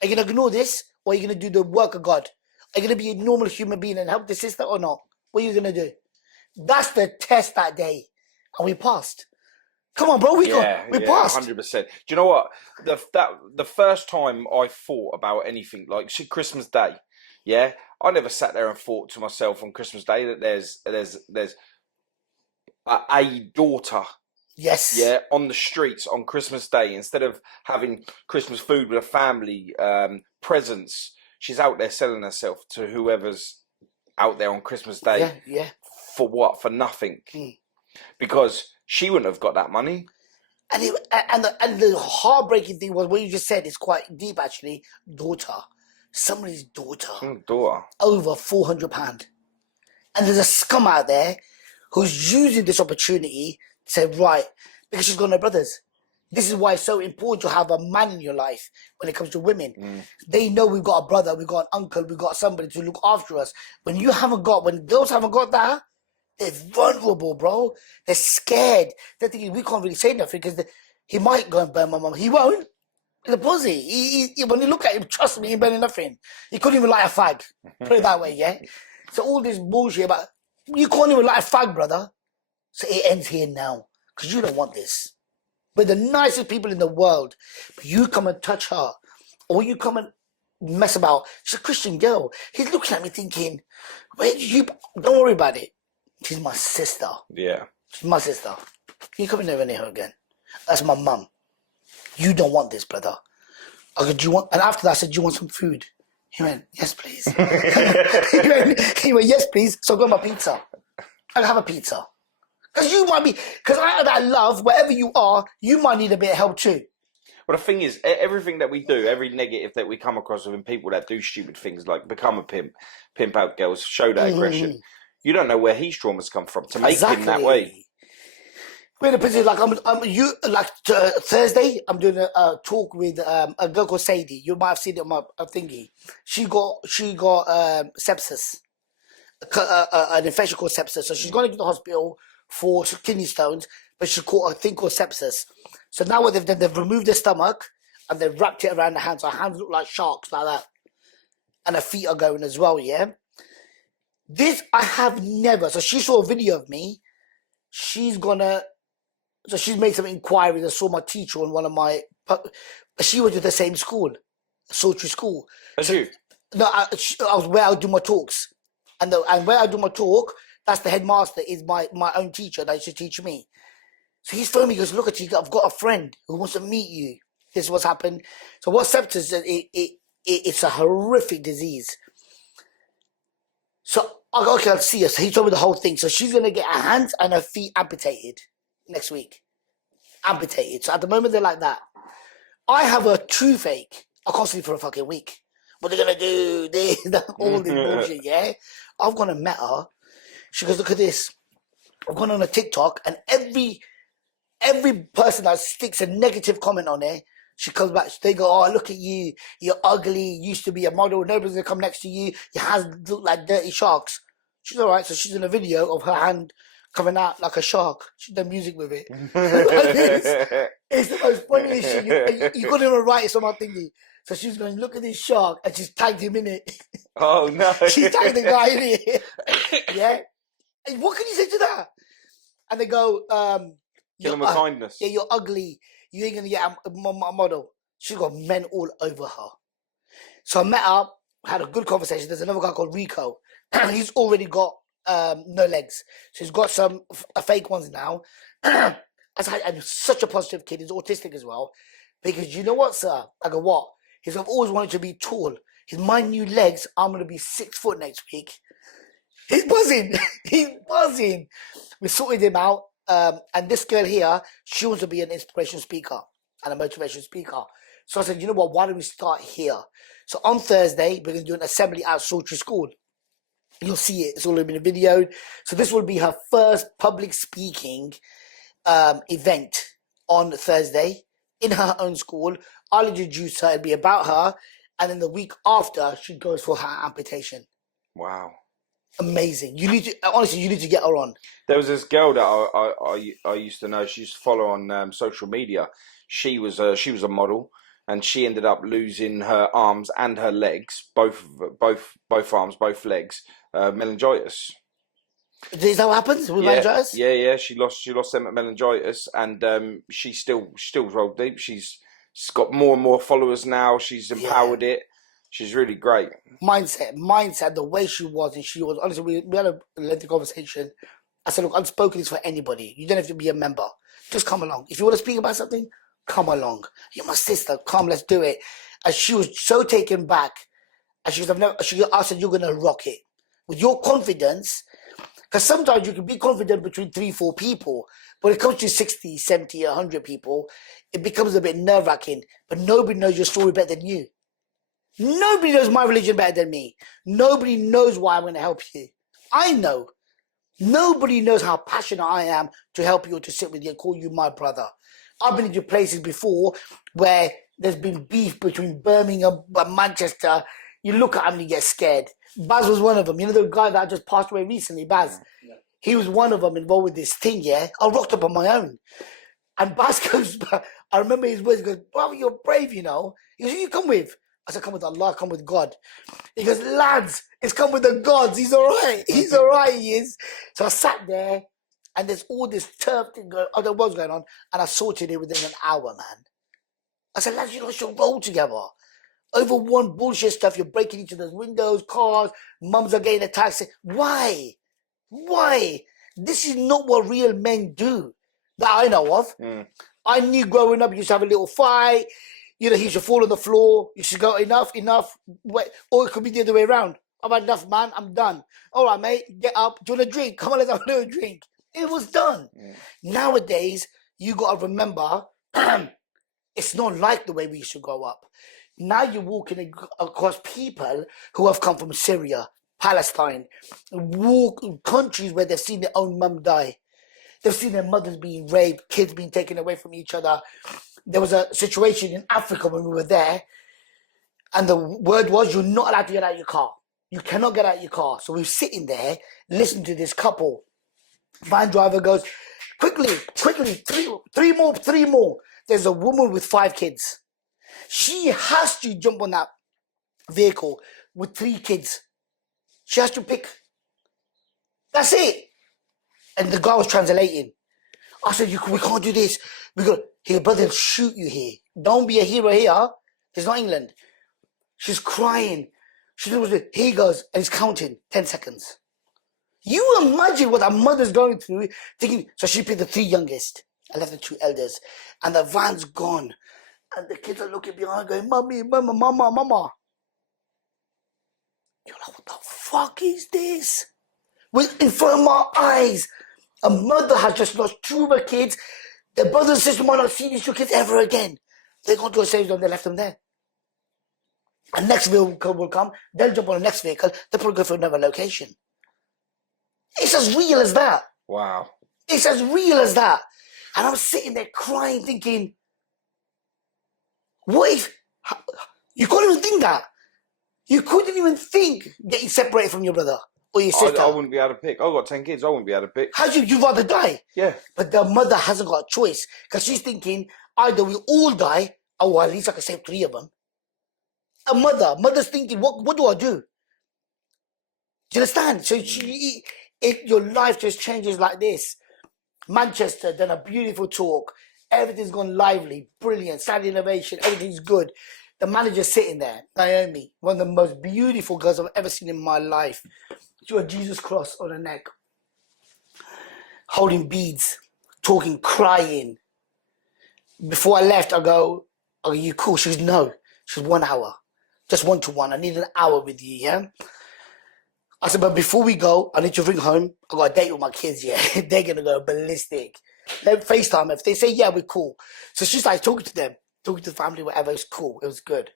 Are you going to ignore this or are you going to do the work of God? Are you going to be a normal human being and help the sister or not? What are you going to do? That's the test that day. And we passed. Come on, bro. We passed. 100%. Do you know what? The first time I thought about anything, like Christmas Day, yeah, I never sat there and thought to myself on Christmas Day that there's a daughter. Yes. Yeah, on the streets on Christmas Day, instead of having Christmas food with a family, presents, she's out there selling herself to whoever's out there on Christmas Day. Yeah, yeah. For what? For nothing. Because she wouldn't have got that money. And the heartbreaking thing was what you just said is quite deep, actually. Daughter. Somebody's daughter. Daughter. Over £400. And there's a scum out there who's using this opportunity to say, right, because she's got no brothers. This is why it's so important to have a man in your life when it comes to women. They know we've got a brother, we've got an uncle, we've got somebody to look after us. When girls haven't got that, they're vulnerable, bro. They're scared. They're thinking, we can't really say nothing because he might go and burn my mum. He won't. He's a pussy. When you look at him, trust me, he ain't burning nothing. He couldn't even light a fag. Put it that way, yeah? So all this bullshit about, you can't even light a fag, brother. So it ends here now because you don't want this. We're the nicest people in the world. But you come and touch her or you come and mess about. She's a Christian girl. He's looking at me thinking, don't worry about it. She's my sister. Yeah. She's my sister. You come never near her again. That's my mum. You don't want this, brother. I said, and after that I said, do you want some food? He went, yes, please. he went, yes, please. So I got my pizza. I'll have a pizza. Because out of that love, wherever you are, you might need a bit of help too. Well, the thing is, everything that we do, every negative that we come across with people that do stupid things like become a pimp out girls, show that aggression, you don't know where his traumas come from to make him that way. We're in a position like Thursday. I'm doing a talk with a girl called Sadie. You might have seen it on my thingy. She got sepsis, an infection called sepsis. So she's going to the hospital for kidney stones, but she caught a thing called sepsis. So now what they've done, they've removed her stomach and they've wrapped it around her hands. Her hands look like sharks, like that, and her feet are going as well. Yeah. This I have never. So she saw a video of me. She's made some inquiries. I saw my teacher on one of my. She went to the same school, Sultry School. As you? No, I was where I do my talks, and where I do my talk, that's the headmaster is my own teacher that used to teach me. So he's phoned me. He goes, look, Atiq, I've got a friend who wants to meet you. This is what's happened. So what sepsis? It's a horrific disease. So I go, okay, I'll see her. So he told me the whole thing. So she's gonna get her hands and her feet amputated next week. Amputated. So at the moment they're like that. I have a toothache. I can't sleep for a fucking week. What are they gonna do? All this bullshit, yeah? I've gone and met her. She goes, look at this. I've gone on a TikTok and every Every person that sticks a negative comment on it, she comes back. They go, "Oh, look at you. You're ugly. You used to be a model. Nobody's gonna come next to you. Your hands look like dirty sharks." She's all right. So she's in a video of her hand coming out like a shark. She's done music with it. Like this. It's the most funniest shit. You couldn't even write it on my thingy. So she's going, "Look at this shark," and she's tagged him in it. Oh no! She tagged the guy in it. Yeah. And what can you say to that? And they go, Kill him with kindness. Yeah, you're ugly. You ain't gonna get a model. She's got men all over her. So I met her, had a good conversation. There's another guy called Rico. He's already got no legs. So he's got some fake ones now. And such a positive kid. He's autistic as well. Because you know what, sir? I go, what? He's I've always wanted to be tall. He's my new legs. I'm going to be 6 foot next week. He's buzzing. He's buzzing. We sorted him out. And this girl here, she wants to be an inspiration speaker and a motivation speaker. So I said, you know what? Why don't we start here? So on Thursday, we're going to do an assembly at Sultry School. You'll see it. It's all been a video. So this will be her first public speaking event on Thursday in her own school. I'll introduce her. It'll be about her. And then the week after, she goes for her amputation. Wow. Amazing. You need to, honestly, you need to get her on. There was this girl that I used to know. She used to follow on social media. She was a model, and she ended up losing her arms and her legs, both arms, both legs, meningitis. Is that what happens with meningitis? Yeah. She lost them at meningitis, and she's still rolled deep. She's got more and more followers now. She's empowered it. She's really great. Mindset, the way she was, honestly, we had a lengthy conversation. I said, look, unspoken is for anybody. You don't have to be a member. Just come along. If you want to speak about something, come along. You're my sister. Come, let's do it. And she was so taken back. And she goes, I said, you're going to rock it. With your confidence, because sometimes you can be confident between 3-4 people, but when it comes to 60, 70, 100 people, it becomes a bit nerve-wracking. But nobody knows your story better than you. Nobody knows my religion better than me. Nobody knows why I'm going to help you. I know. Nobody knows how passionate I am to help you or to sit with you and call you my brother. I've been into places before where there's been beef between Birmingham and Manchester. You look at them and you get scared. Baz was one of them. You know the guy that just passed away recently, Baz? Yeah. He was one of them involved with this thing, yeah? I rocked up on my own. And Baz goes, I remember his words, he goes, brother, you're brave, you know. He goes, who you come with? I said, come with Allah, come with God. He goes, lads, it's come with the gods. He's all right. He's all right, he is. So I sat there, and there's all this turf thing going on, and I sorted it within an hour, man. I said, lads, you lost your roll together. Over one bullshit stuff, you're breaking each other's windows, cars, mums are getting attacked. Why? Why? This is not what real men do that I know of. I knew growing up, you used to have a little fight. You know, he should fall on the floor. You should go, enough. Or it could be the other way around. I've had enough, man. I'm done. All right, mate, get up. Do you want a drink? Come on, let's have a little drink. It was done. Nowadays, you got to remember, it's not like the way we used to grow up. Now you're walking across people who have come from Syria, Palestine, countries where they've seen their own mum die. They've seen their mothers being raped, kids being taken away from each other. There was a situation in Africa when we were there, and the word was, you're not allowed to get out of your car. You cannot get out of your car. So we were sitting there, listening to this couple. Van driver goes, quickly, three more. There's a woman with 5 kids. She has to jump on that vehicle with 3 kids. She has to pick. That's it. And the guy was translating. I said, we can't do this. Your brother will shoot you here. Don't be a hero here. It's not England. She's crying. Here he goes, and he's counting 10 seconds. You imagine what that mother's going through, thinking, so she picked the 3 youngest. I left the 2 elders. And the van's gone. And the kids are looking behind going, Mommy, Mama. You're like, what the fuck is this? In front of my eyes. A mother has just lost 2 of her kids. Their brothers and sisters might not see these 2 kids ever again. They're going to a safe zone, they left them there. And next vehicle will come, they'll jump on the next vehicle, they'll probably go for another location. It's as real as that. Wow. It's as real as that. And I was sitting there crying, thinking, what if, you couldn't even think that. You couldn't even think getting separated from your brother or your sister. I wouldn't be able to pick. I've got 10 kids. I wouldn't be able to pick. How'd you'd rather die? Yeah. But the mother hasn't got a choice because she's thinking either we all die or well, at least I can save 3 of them. A mother's thinking, what do I do? Do you understand? So if your life just changes like this, Manchester done a beautiful talk, everything's gone lively, brilliant, sad innovation, everything's good. The manager's sitting there, Naomi, one of the most beautiful girls I've ever seen in my life. She had Jesus cross on her neck, holding beads, talking, crying. Before I left, I go, are you cool? She goes, no. She goes, 1 hour. Just 1-to-1. I need an hour with you, yeah? I said, but before we go, I need to ring home. I got a date with my kids, yeah? They're going to go ballistic. They FaceTime. If they say, yeah, we're cool. So she started talking to them, talking to the family, whatever. It was cool. It was good.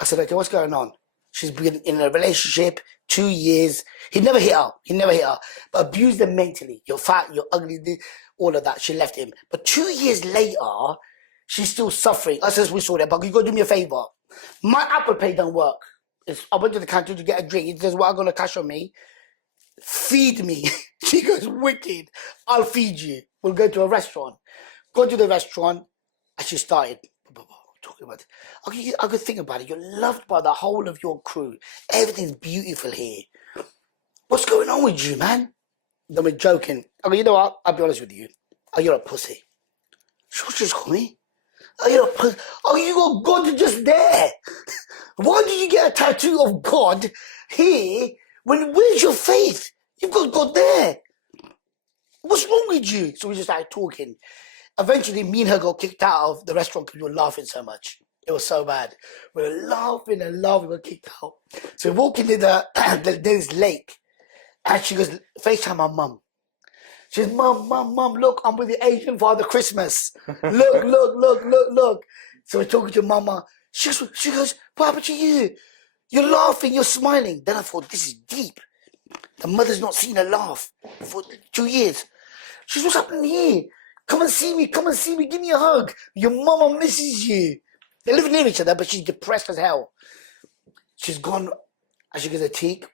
I said, okay, what's going on? She's been in a relationship 2 years. He never hit her. But abused her mentally. You're fat, you're ugly, all of that. She left him. But 2 years later, she's still suffering. I said, we saw that, but you got to do me a favor. My Apple Pay don't work. I went to the counter to get a drink. He says, what are you going to cash on me? Feed me. She goes, wicked. I'll feed you. We'll go to a restaurant. Go to the restaurant. And she started talking about it. I could think about it. You're loved by the whole of your crew. Everything's beautiful here. What's going on with you, man? Then we're joking. I go, you know what? I'll be honest with you. Oh, you're a pussy. She just call me. Oh, you're a pussy. Oh, you got God just there. Why did you get a tattoo of God here when where's your faith? You've got God there. What's wrong with you? So we just started talking. Eventually, me and her got kicked out of the restaurant because we were laughing so much. It was so bad. We were laughing and laughing. We were kicked out. So we walked into this lake. And she goes, FaceTime my mum. She says, Mum, look, I'm with the Asian Father Christmas. Look. So we're talking to Mama. She goes, what happened to you? You're laughing, you're smiling. Then I thought, this is deep. The mother's not seen her laugh for 2 years. She says, what's happening here? Come and see me, give me a hug. Your mama misses you. They live near each other, but she's depressed as hell. She's gone, and she goes, Atiq,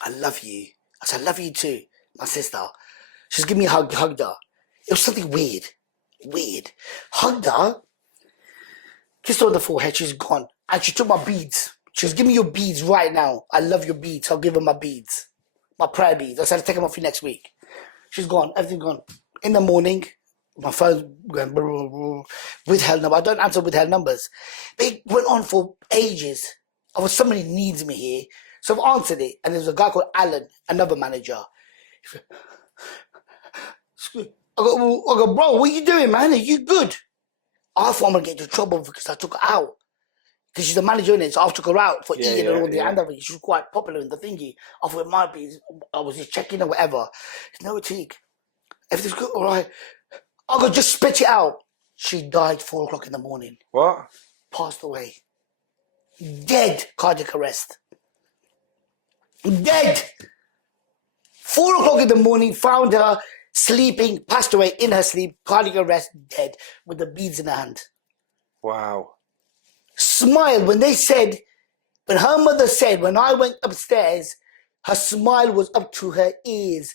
I love you. I said, I love you too, my sister. She's giving me a hug, hugged her. It was something weird. Hugged her, kissed her on the forehead, she's gone. And she took my beads. She was, give me your beads right now. I love your beads. I'll give her my beads. My prayer beads. I said, I'll take them off you next week. She's gone. Everything gone. In the morning, my phone's going withheld number. I don't answer withheld numbers. They went on for ages. Somebody needs me here. So I've answered it. And there's a guy called Alan, another manager. I go, bro, what are you doing, man? Are you good? I thought I'm going to get into trouble because I took her out. Because she's the manager in it, so I took her out for eating and all the and everything. She was quite popular in the thingy. I thought it might be, I was just checking or whatever. No, Atiq, everything's good, all right. I go, just spit it out. She died 4 o'clock in the morning. What? Passed away. Dead cardiac arrest. Dead. 4 o'clock in the morning, found her sleeping, passed away in her sleep, cardiac arrest, dead, with the beads in her hand. Wow. Smiled when her mother said, when I went upstairs, her smile was up to her ears.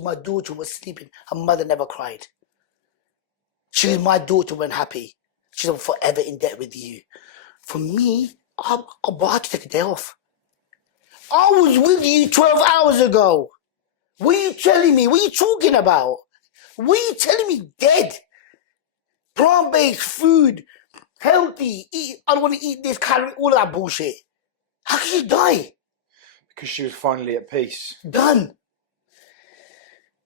My daughter was sleeping. Her mother never cried. She was my daughter when happy. She's forever in debt with you. For me, I had to take a day off. I was with you 12 hours ago. What are you telling me? What are you talking about? What are you telling me? Dead. Plant-based food. Healthy. I don't want to eat this calorie. All of that bullshit. How can she die? Because she was finally at peace. Done.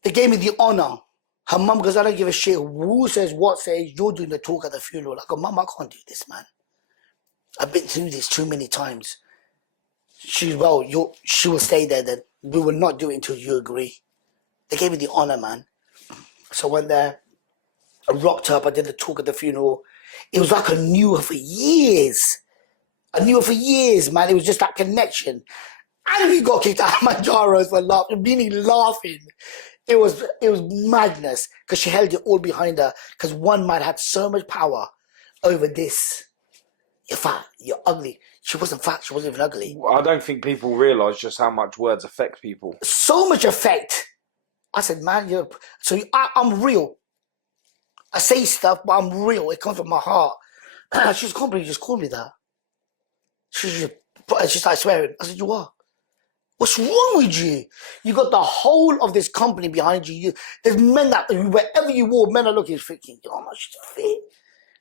They gave me the honor. Her mum goes, I don't give a shit who says what says. You're doing the talk at the funeral. I go, Mum, I can't do this, man. I've been through this too many times. She will stay there then. We will not do it until you agree. They gave me the honor, man. So I went there. I rocked up. I did the talk at the funeral. It was like I knew her for years. Man. It was just that connection. And we got kicked out of Manjaro's for laughing, meaning laughing. It was madness because she held it all behind her because one man had so much power over this. You're fat, you're ugly. She wasn't fat, she wasn't even ugly. I don't think people realise just how much words affect people. So much effect. I said, man, I'm real. I say stuff, but I'm real. It comes from my heart. She's completely just called me that. She started swearing. I said, you are. What's wrong with you? You got the whole of this company behind you. There's men that, wherever you walk, men are looking, thinking, oh, she's fit.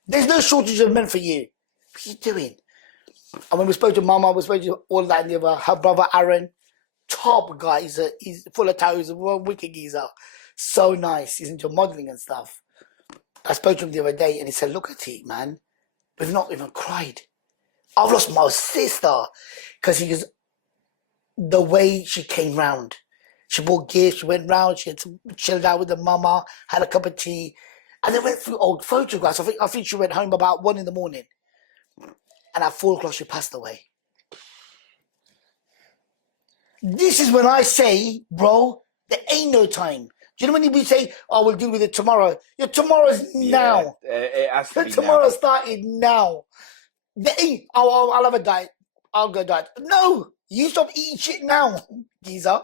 There's no shortage of men for you. What are you doing? And when we spoke to Mama, we spoke to all that and the other, her brother Aaron, top guy, he's full of tattoos, a wicked geezer. So nice. He's into modelling and stuff. I spoke to him the other day and he said, look at it, man. We've not even cried. I've lost my sister. Because he goes, the way she came round. She bought gifts, she went round, she chilled out with the mama, had a cup of tea, and they went through old photographs. I think she went home about 1 a.m. And at 4 o'clock she passed away. This is when I say, bro, there ain't no time. Do you know when we say, oh, we'll deal with it tomorrow? Your tomorrow's now. It has to be tomorrow now. started now. There ain't, I'll have a diet. I'll go diet. No, you stop eating shit now, geezer.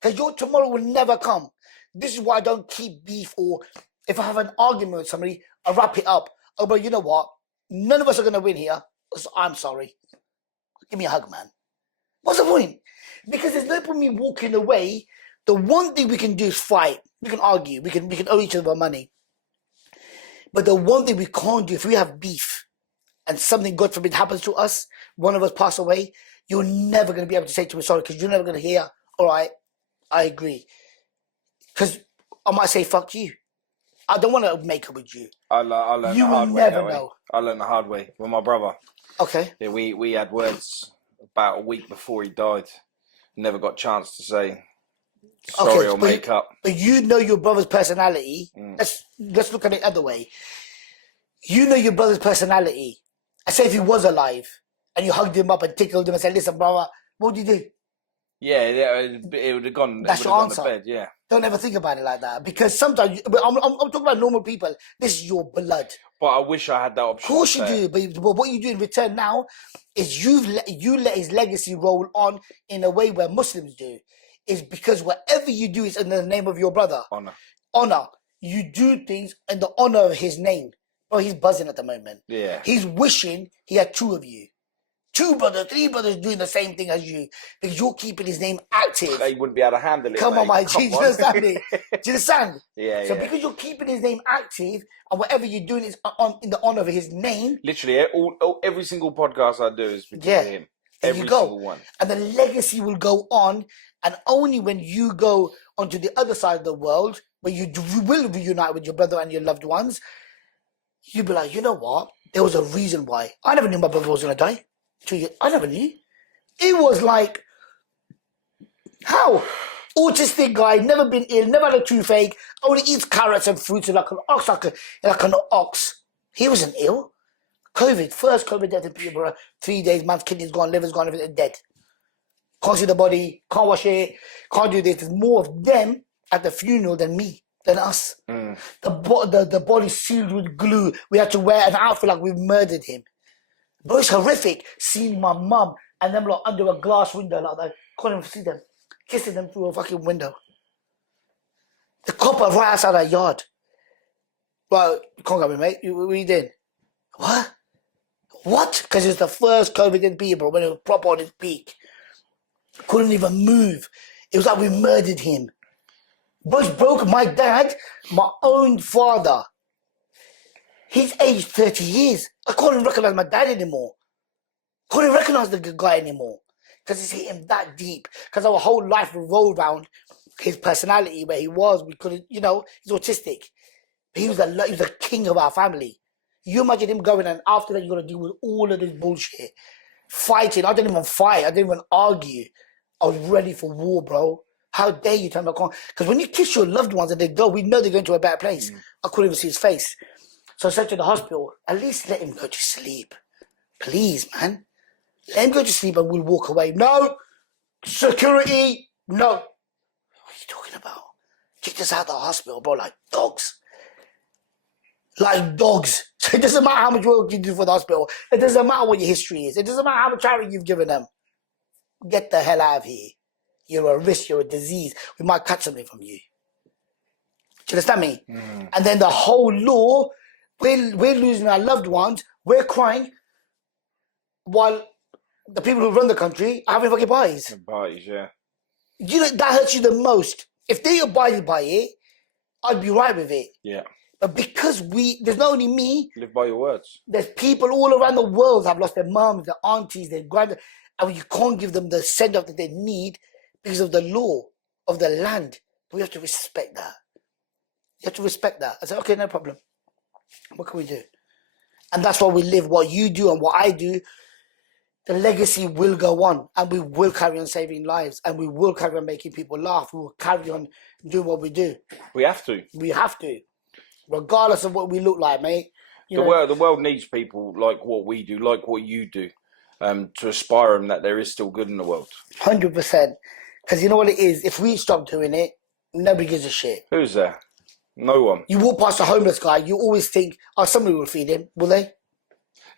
Because your tomorrow will never come. This is why I don't keep beef, or if I have an argument with somebody, I wrap it up. Oh, but you know what? None of us are going to win here. So I'm sorry. Give me a hug, man. What's the point? Because there's no point in me walking away. The one thing we can do is fight. We can argue. We can owe each other money. But the one thing we can't do, if we have beef and something, God forbid, happens to us, one of us pass away, you're never going to be able to say to me sorry, because you're never going to hear, all right, I agree. Because I might say, fuck you. I don't want to make up with you. I learned you the hard will way. never know. I learned the hard way with my brother. Okay. Yeah, we had words about a week before he died. Never got a chance to say sorry or make up. But you know your brother's personality. Let's look at it the other way. You know your brother's personality. I say if he was alive and you hugged him up and tickled him and said, listen, brother, what would you do? Yeah, it would have gone. That's your answer. To bed, yeah. Don't ever think about it like that, because sometimes I'm talking about normal people. This is your blood. But I wish I had that option. Of course you do, but what you do in return now is you let his legacy roll on in a way where Muslims do. Is because whatever you do is in the name of your brother. Honor. You do things in the honor of his name. Oh, he's buzzing at the moment. Yeah. He's wishing he had 2 of you. 2 brothers, 3 brothers doing the same thing as you, because you're keeping his name active. They wouldn't be able to handle it. Come on, my G, do you understand me? Do you understand? Yeah, so because you're keeping his name active, and whatever you're doing is in the honor of his name. Literally, every single podcast I do is because of him. Every single one. And the legacy will go on, and only when you go onto the other side of the world, where you will reunite with your brother and your loved ones, you'll be like, you know what? There was a reason why. I never knew my brother was going to die. 2 years. I never knew. It was like, how? Autistic guy, never been ill, never had a toothache, only eats carrots and fruits like an ox, like an ox. He wasn't ill. COVID, first COVID death in Peterborough, 3 days, man's kidneys gone, liver's gone, everything dead. Can't see the body, can't wash it, can't do this. There's more of them at the funeral than me, than us. The body sealed with glue. We had to wear an outfit like we've murdered him. But it's horrific seeing my mum and them like under a glass window like that. Can't even see them. Kissing them through a fucking window. The copper right outside our yard. Well, you can't go with me, mate. What are you doing? What? What? Because it's the first COVID in Peterborough when it was proper on its peak. Couldn't even move. It was like we murdered him. But it's broken. My dad, my own father, he's aged 30 years. I can't even recognize my dad anymore. Can't even recognize the guy anymore. Because it's hit him that deep. Because our whole life revolved around his personality, where he was. We couldn't, he's autistic. He was the king of our family. You imagine him going, and after that, you're going to deal with all of this bullshit. Fighting. I didn't even fight. I didn't even argue. I was ready for war, bro. How dare you turn back on? Because when you kiss your loved ones and they go, we know they're going to a better place. I couldn't even see his face. So I said to the hospital, at least let him go to sleep. Please, man. Let him go to sleep and we'll walk away. No! Security! No! What are you talking about? kicked us out of the hospital, bro, like dogs. Like dogs. So it doesn't matter how much work you do for the hospital. It doesn't matter what your history is. It doesn't matter how much charity you've given them. Get the hell out of here. You're a risk, you're a disease. We might catch something from you. Do you understand me? And then the whole law, we're losing our loved ones, we're crying, while the people who run the country are having fucking parties. Parties, yeah. You know, that hurts you the most. If they abided by it, I'd be right with it. Yeah. But because there's not only me. Live by your words. There's people all around the world have lost their mums, their aunties, their grandmothers, and you can't give them the send-off that they need because of the law of the land. We have to respect that. You have to respect that. I said, okay, no problem. What can we do? And that's why we live. What you do and what I do, the legacy will go on, and we will carry on saving lives, and we will carry on making people laugh. We will carry on doing what we do. We have to. We have to. Regardless of what we look like, mate. The world needs people like what we do, like what you do, to aspire them that there is still good in the world. 100%. Because you know what it is? If we stop doing it, nobody gives a shit. Who's there? No one. You walk past a homeless guy, you always think, oh, somebody will feed him. Will they?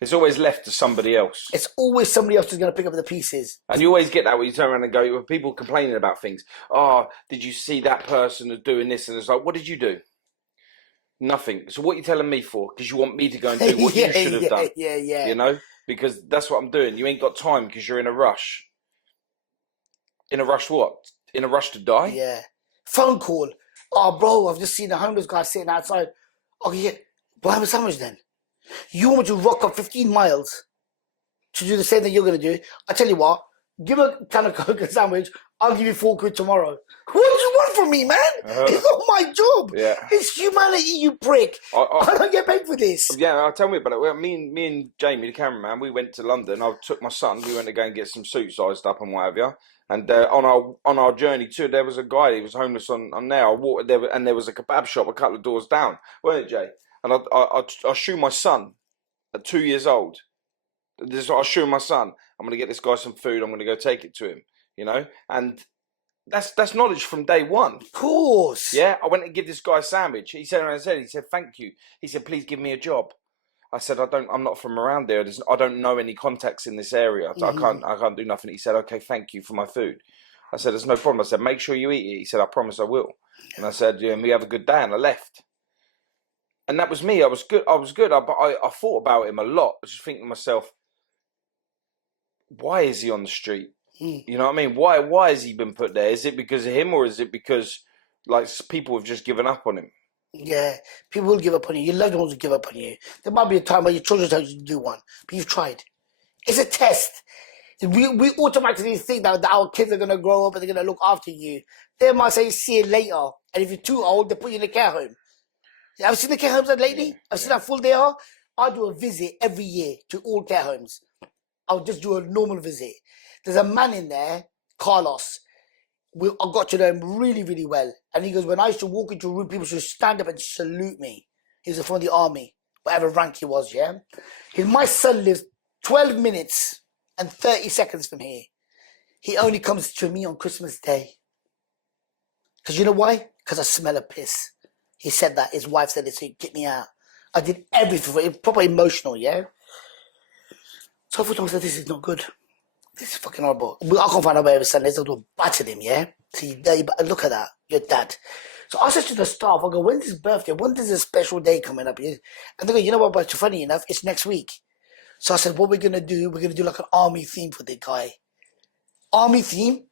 It's always left to somebody else. It's always somebody else who's going to pick up the pieces. And you always get that when you turn around and go, when people complaining about things. Oh, did you see that person who's doing this? And it's like, what did you do? Nothing. So what are you telling me for? Because you want me to go and do what you should have done. Yeah. You know? Because that's what I'm doing. You ain't got time because you're in a rush. In a rush what? In a rush to die? Yeah. Phone call. Oh, bro, I've just seen a homeless guy sitting outside. Okay, yeah. Buy him a sandwich then. You want me to rock up 15 miles to do the same thing you're going to do? I tell you what, give a can of Coke and sandwich. I'll give you £4 tomorrow. What do you want from me, man? It's not my job. Yeah. It's humanity, you prick. I don't get paid for this. Yeah, tell me about it. Well, me and Jamie, the cameraman, we went to London. I took my son. We went to go and get some suits sized up and what have you. And on our journey too, there was a guy. He was homeless on there. I walked there, and there was a kebab shop a couple of doors down, weren't it, Jay? And I shoo my son at 2 years old. This is what I shoo my son. I'm going to get this guy some food. I'm going to go take it to him. You know, and that's knowledge from day one. Of course. Yeah, I went and give this guy a sandwich. He said, thank you. He said, please give me a job. I said, I'm not from around there. I don't know any contacts in this area. I can't do nothing. He said, okay, thank you for my food. I said, there's no problem. I said, make sure you eat it. He said, I promise I will. And I said, yeah, and we have a good day. And I left. And that was me. I was good. But I thought about him a lot. I was just thinking to myself, why is he on the street? You know what I mean? Why has he been put there? Is it because of him, or is it because like people have just given up on him? Yeah, people will give up on you. Your loved ones will give up on you. There might be a time where your children tell you to do one, but you've tried. It's a test. We automatically think that our kids are going to grow up and they're going to look after you. They might say, see you later. And if you're too old, they put you in a care home. I've seen the care homes lately. I've seen how full they are. I do a visit every year to all care homes. I'll just do a normal visit. There's a man in there, Carlos. I got to know him really, really well. And he goes, when I used to walk into a room, people should stand up and salute me. He was from the army, whatever rank he was, yeah? My son lives 12 minutes and 30 seconds from here. He only comes to me on Christmas Day. Because you know why? Because I smell a piss. He said that. His wife said it, so he get me out. I did everything for him, proper emotional, yeah? So I thought to myself, this is not good. This is fucking horrible. I can't find out where his son is. I'll batter him, yeah? See, look at that. Your dad. So I said to the staff, I go, when's his birthday? When is a special day coming up? And they go, you know what, but funny enough, it's next week. So I said, what we're going to do, we're going to do like an army theme for the guy. Army theme.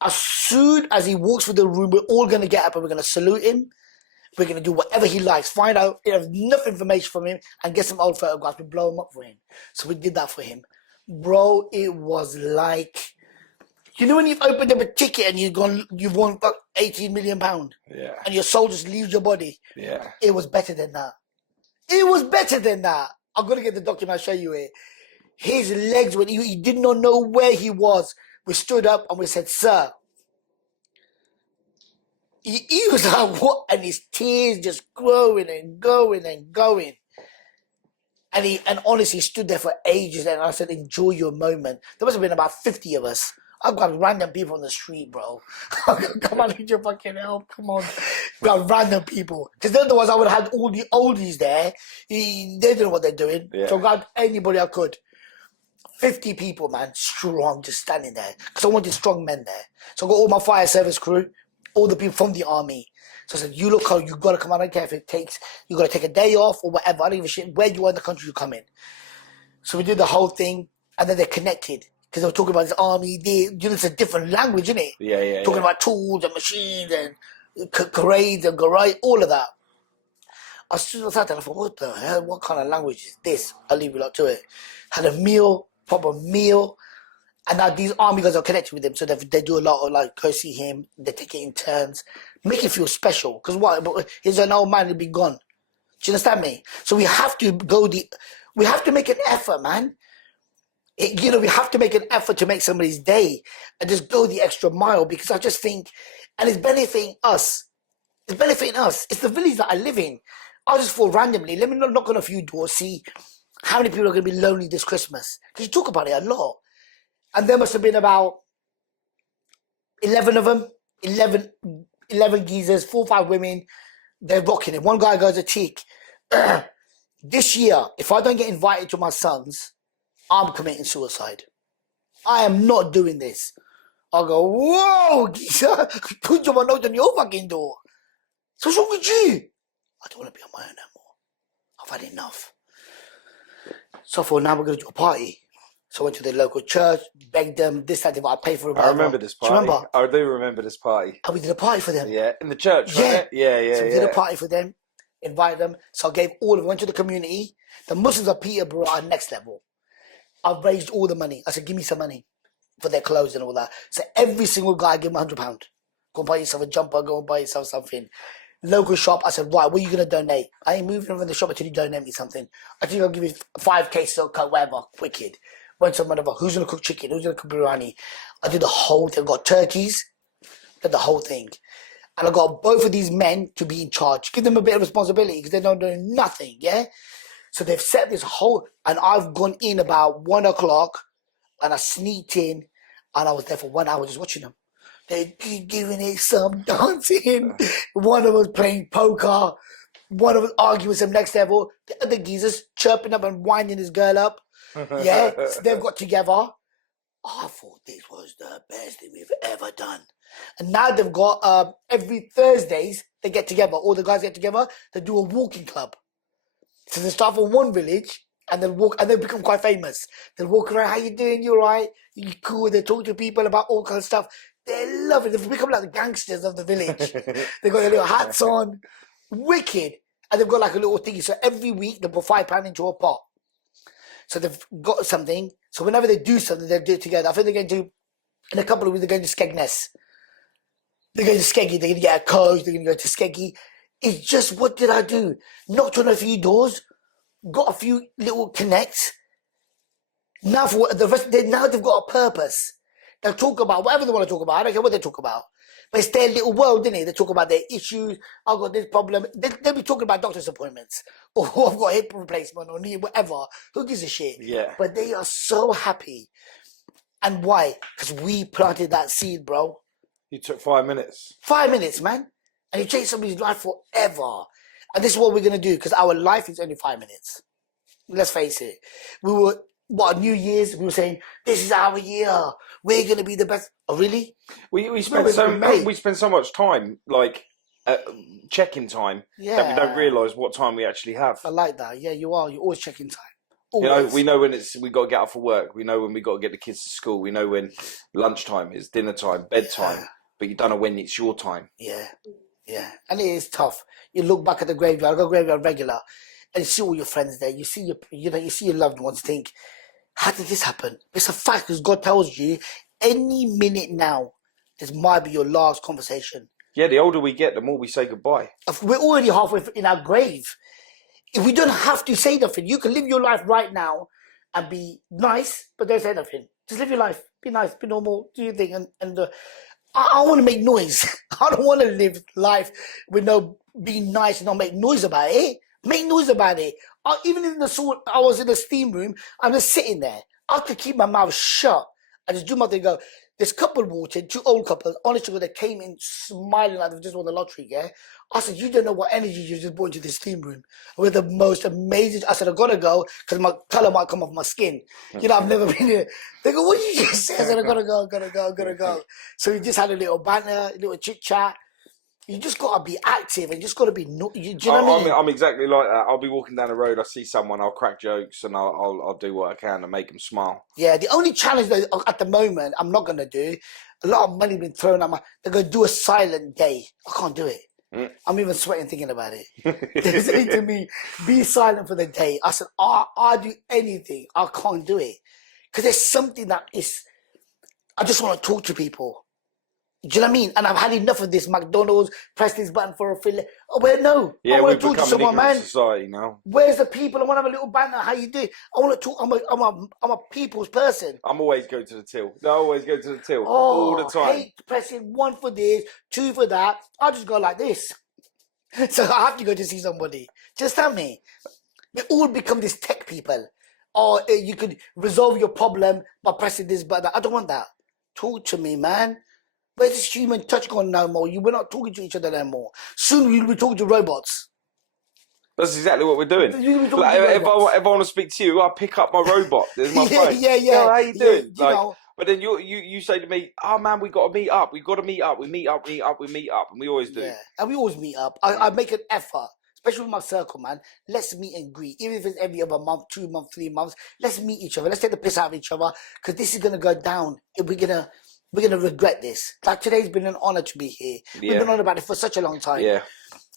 As soon as he walks through the room, we're all going to get up and we're going to salute him. We're going to do whatever he likes. Find out enough information from him and get some old photographs. We blow him up for him. So we did that for him. Bro, it was like, you know when you've opened up a ticket and you've won about £18 million? Yeah. And your soul just leaves your body? Yeah. It was better than that. It was better than that. I'm going to get the document, I'll show you it. His legs, when he did not know where he was, we stood up and we said, sir. He was like, what? And his tears just growing and going and going. And honestly, he stood there for ages, and I said, enjoy your moment. There must have been about 50 of us. I've got random people on the street, bro. Come on, need your fucking help. Come on. Got random people. Because they're the ones I would have had all the oldies there. They don't know what they're doing. Yeah. So I got anybody I could. 50 people, man, strong, just standing there. Because I wanted strong men there. So I got all my fire service crew, all the people from the army. So I said, you look how you got to come. I don't care if it takes, you got to take a day off or whatever. I don't give a shit where you are in the country you come in. So we did the whole thing, and then they're connected. Because they were talking about this army, it's a different language, isn't it? Yeah. Talking about tools and machines and parades and garage, all of that. As soon as I sat there, I thought, what the hell? What kind of language is this? I'll leave you lot to it. Had a meal, proper meal. And now these army guys are connected with him, so they do a lot of like, go see him, they take it in turns, make it feel special. Because what? He's an old man, he'll be gone. Do you understand me? So we have to we have to make an effort, man. We have to make an effort to make somebody's day and just go the extra mile, because I just think, and it's benefiting us. It's benefiting us. It's the village that I live in. I just thought randomly, let me knock on a few doors, see how many people are going to be lonely this Christmas. Because you talk about it a lot. And there must have been about 11 of them, 11 geezers, 4 or 5 women. They're rocking it. One guy goes, Atiq, this year, if I don't get invited to my sons, I'm committing suicide. I am not doing this. I go, whoa, geezer, put your note on your fucking door. So what's wrong with you? I don't want to be on my own anymore. I've had enough. So I thought, now we're going to do a party. So I went to the local church, begged them, this, that, I paid for it. I remember this party. Do you remember? I do remember this party. And we did a party for them. Yeah, in the church, wasn't it? Yeah. So we did a party for them, invited them. So I gave all of them, went to the community. The Muslims of Peterborough are next level. I've raised all the money. I said, give me some money for their clothes and all that. So every single guy, I give him £100. Go and buy yourself a jumper, go and buy yourself something. Local shop, I said, right, what are you going to donate? I ain't moving from the shop until you donate me something. I think I'll give you 5 cases of coke, whatever, wicked. Went to whatever, who's going to cook chicken, who's going to cook biryani. I did the whole thing. I got turkeys, did the whole thing. And I got both of these men to be in charge. Give them a bit of responsibility because they don't do nothing, yeah? So they've set this whole, and I've gone in about 1 o'clock, and I sneaked in, and I was there for 1 hour just watching them. They giving it some dancing. One of them was playing poker. One of them arguing with some next level. The other geezers chirping up and winding his girl up. Yeah, so they've got together. I thought this was the best thing we've ever done. And now they've got, every Thursdays, they get together. All the guys get together. They do a walking club. So they start from one village, and they'll walk, and they'll become quite famous. They'll walk around, how you doing, you alright? You cool? They talk to people about all kinds of stuff. They love it. They've become like the gangsters of the village. They've got their little hats on. Wicked. And they've got like a little thingy. So every week, they put £5 into a pot. So they've got something. So whenever they do something, they'll do it together. I think they're going to, in a couple of weeks, they're going to Skegness. They're going to Skeggy. They're going to get a coach. They're going to go to Skeggy. It's just, what did I do? Knocked on a few doors. Got a few little connects. Now for the rest, now they've got a purpose. They'll talk about whatever they want to talk about. I don't care what they talk about. But it's their little world, isn't it? They talk about their issues. I've got this problem. They'll be talking about doctor's appointments. Or I've got a hip replacement or knee, whatever. Who gives a shit? Yeah. But they are so happy. And why? Because we planted that seed, bro. You took 5 minutes. 5 minutes, man. And you change somebody's life forever. And this is what we're going to do, because our life is only 5 minutes. Let's face it. We were, New Year's, we were saying, this is our year. We're going to be the best. Oh, really? We spend so much time, like, checking time, that we don't realise what time we actually have. I like that. Yeah, you are. You're always checking time. Always. You know, we know when we got to get up for work. We know when we got to get the kids to school. We know when lunchtime is, dinner time, bedtime. Yeah. But you don't know when it's your time. Yeah. Yeah. And it is tough. You look back at the graveyard. I go graveyard regular. And you see all your friends there. You see you see your loved ones. Think, how did this happen? It's a fact, because God tells you any minute now, this might be your last conversation. Yeah, the older we get, the more we say goodbye. We're already halfway in our grave. If we don't have to say nothing, you can live your life right now and be nice, but don't say nothing. Just live your life. Be nice. Be normal. Do your thing. And I want to make noise. I don't want to live life with no being nice and not make noise about it. Make noise about it. Even in I was in the steam room. I'm just sitting there. I could keep my mouth shut. I just do my thing. Go. This couple walked in, 2 old couples, honestly, they came in smiling like they just won the lottery, yeah? I said, you don't know what energy you just brought into this steam room. We're the most amazing. I said, I gotta go because my colour might come off my skin. You know, I've never been here. They go, what did you just say? I said, I gotta go. So we just had a little banter, a little chit chat. You just gotta be active and you just gotta be. Do you know what I mean? I'm exactly like that. I'll be walking down the road, I see someone, I'll crack jokes, and I'll do what I can to make them smile. Yeah, the only challenge that at the moment I'm not gonna do. A lot of money been thrown at my. They're gonna do a silent day. I can't do it. I'm even sweating thinking about it. They say to me, "Be silent for the day." I said, "I'll do anything. I can't do it because there's something that is. I just want to talk to people." Do you know what I mean? And I've had enough of this McDonald's, press this button for a fill. Oh, well, no. Yeah, I want we've to talk to become an someone, ignorant man. society now. Where's the people? I want to have a little banter. How you doing? I want to talk. I'm a people's person. I'm always going to the till. I always go to the till all the time. I hate pressing 1 for this, 2 for that. I just go like this. So I have to go to see somebody. Just tell me. We all become these tech people. Or you could resolve your problem by pressing this button. I don't want that. Talk to me, man. Where's this human touch gone no more? We're not talking to each other no more. Soon we'll be talking to robots. That's exactly what we're doing. Like, if I want to speak to you, I pick up my robot. There's my phone. Yeah. Yo, how you doing? You know. But then you say to me, "Oh man, we got to meet up. We got to meet up. We meet up, and we always do." Yeah, and we always meet up. I make an effort, especially with my circle, man. Let's meet and greet, even if it's every other month, 2 months, 3 months. Let's meet each other. Let's take the piss out of each other because this is gonna go down. We're gonna regret this. Like today's been an honor to be here. We've been on about it for such a long time. Yeah.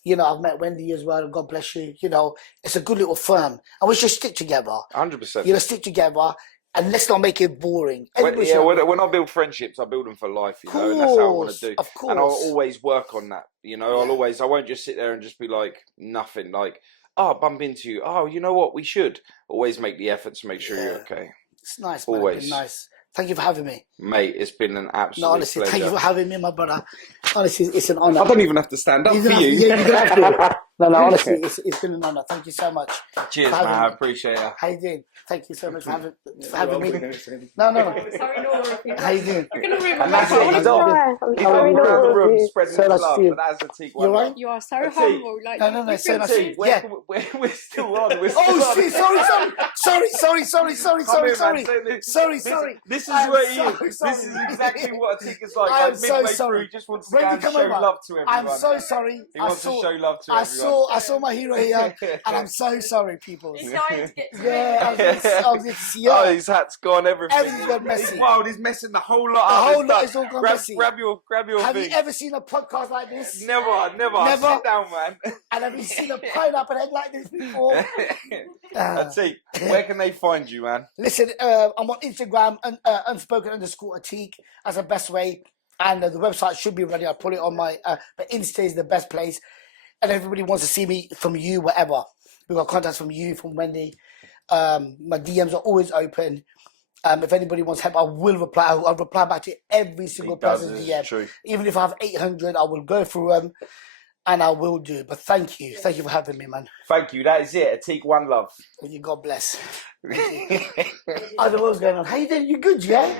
You know, I've met Wendy as well. God bless you. You know, it's a good little firm, and we should stick together. 100%. You know, stick together. And let's not make it boring. When I build friendships, I build them for life, you know, and that's how I want to do. Of course. And I'll always work on that, you know. I won't just sit there and just be like, nothing, like, oh, bump into you. Oh, you know what, we should. Always make the effort to make sure you're okay. It's nice, man. Always. It's been nice. Thank you for having me. Mate, it's been an absolute honestly, pleasure. Thank you for having me, my brother. Honestly, it's an honor. I don't even have to stand up for you. Yeah, you don't have to. No, honestly, it's been an honor. Thank you so much. Cheers, man. I appreciate it. How you doing? Thank you so much for having me. No. Sorry, Nora. How you doing? You're going to ruin And my that's it. He's off. He's around the room spreading his love. But that's Atiq One Love. You are so humble. Like, no. So nice. Yeah. We're still on. Oh shit! Sorry. This is where he is. This is exactly what Atiq is like. I am so midway sorry. through, he just wants to go and show love to everyone. I'm so sorry. He wants to show love to everyone. I saw my hero here, and I'm so sorry, people. He's dying to get to I was Oh, his hat's gone. Everything's gone messy. He's wild. He's messing the whole lot up. The whole lot is all gone messy. Grab your Have thing. you ever seen a podcast like this? Never. Sit down, man. And have you seen a pineapple head like this before? Atiq, where can they find you, man? Listen, I'm on Instagram, unspoken_Atiq. That's the best way. And the website should be ready. I'll put it on my... but Insta is the best place. And everybody wants to see me from you, wherever. We got contacts from you, from Wendy. My DMs are always open. If anybody wants help, I will reply. I'll reply back to every single person's DM. True. Even if I have 800, I will go through them. And I will do. But thank you. Thank you for having me, man. Thank you. That is it. Atiq One Love. God bless. I don't know what's going on. How you doing? You good, yeah?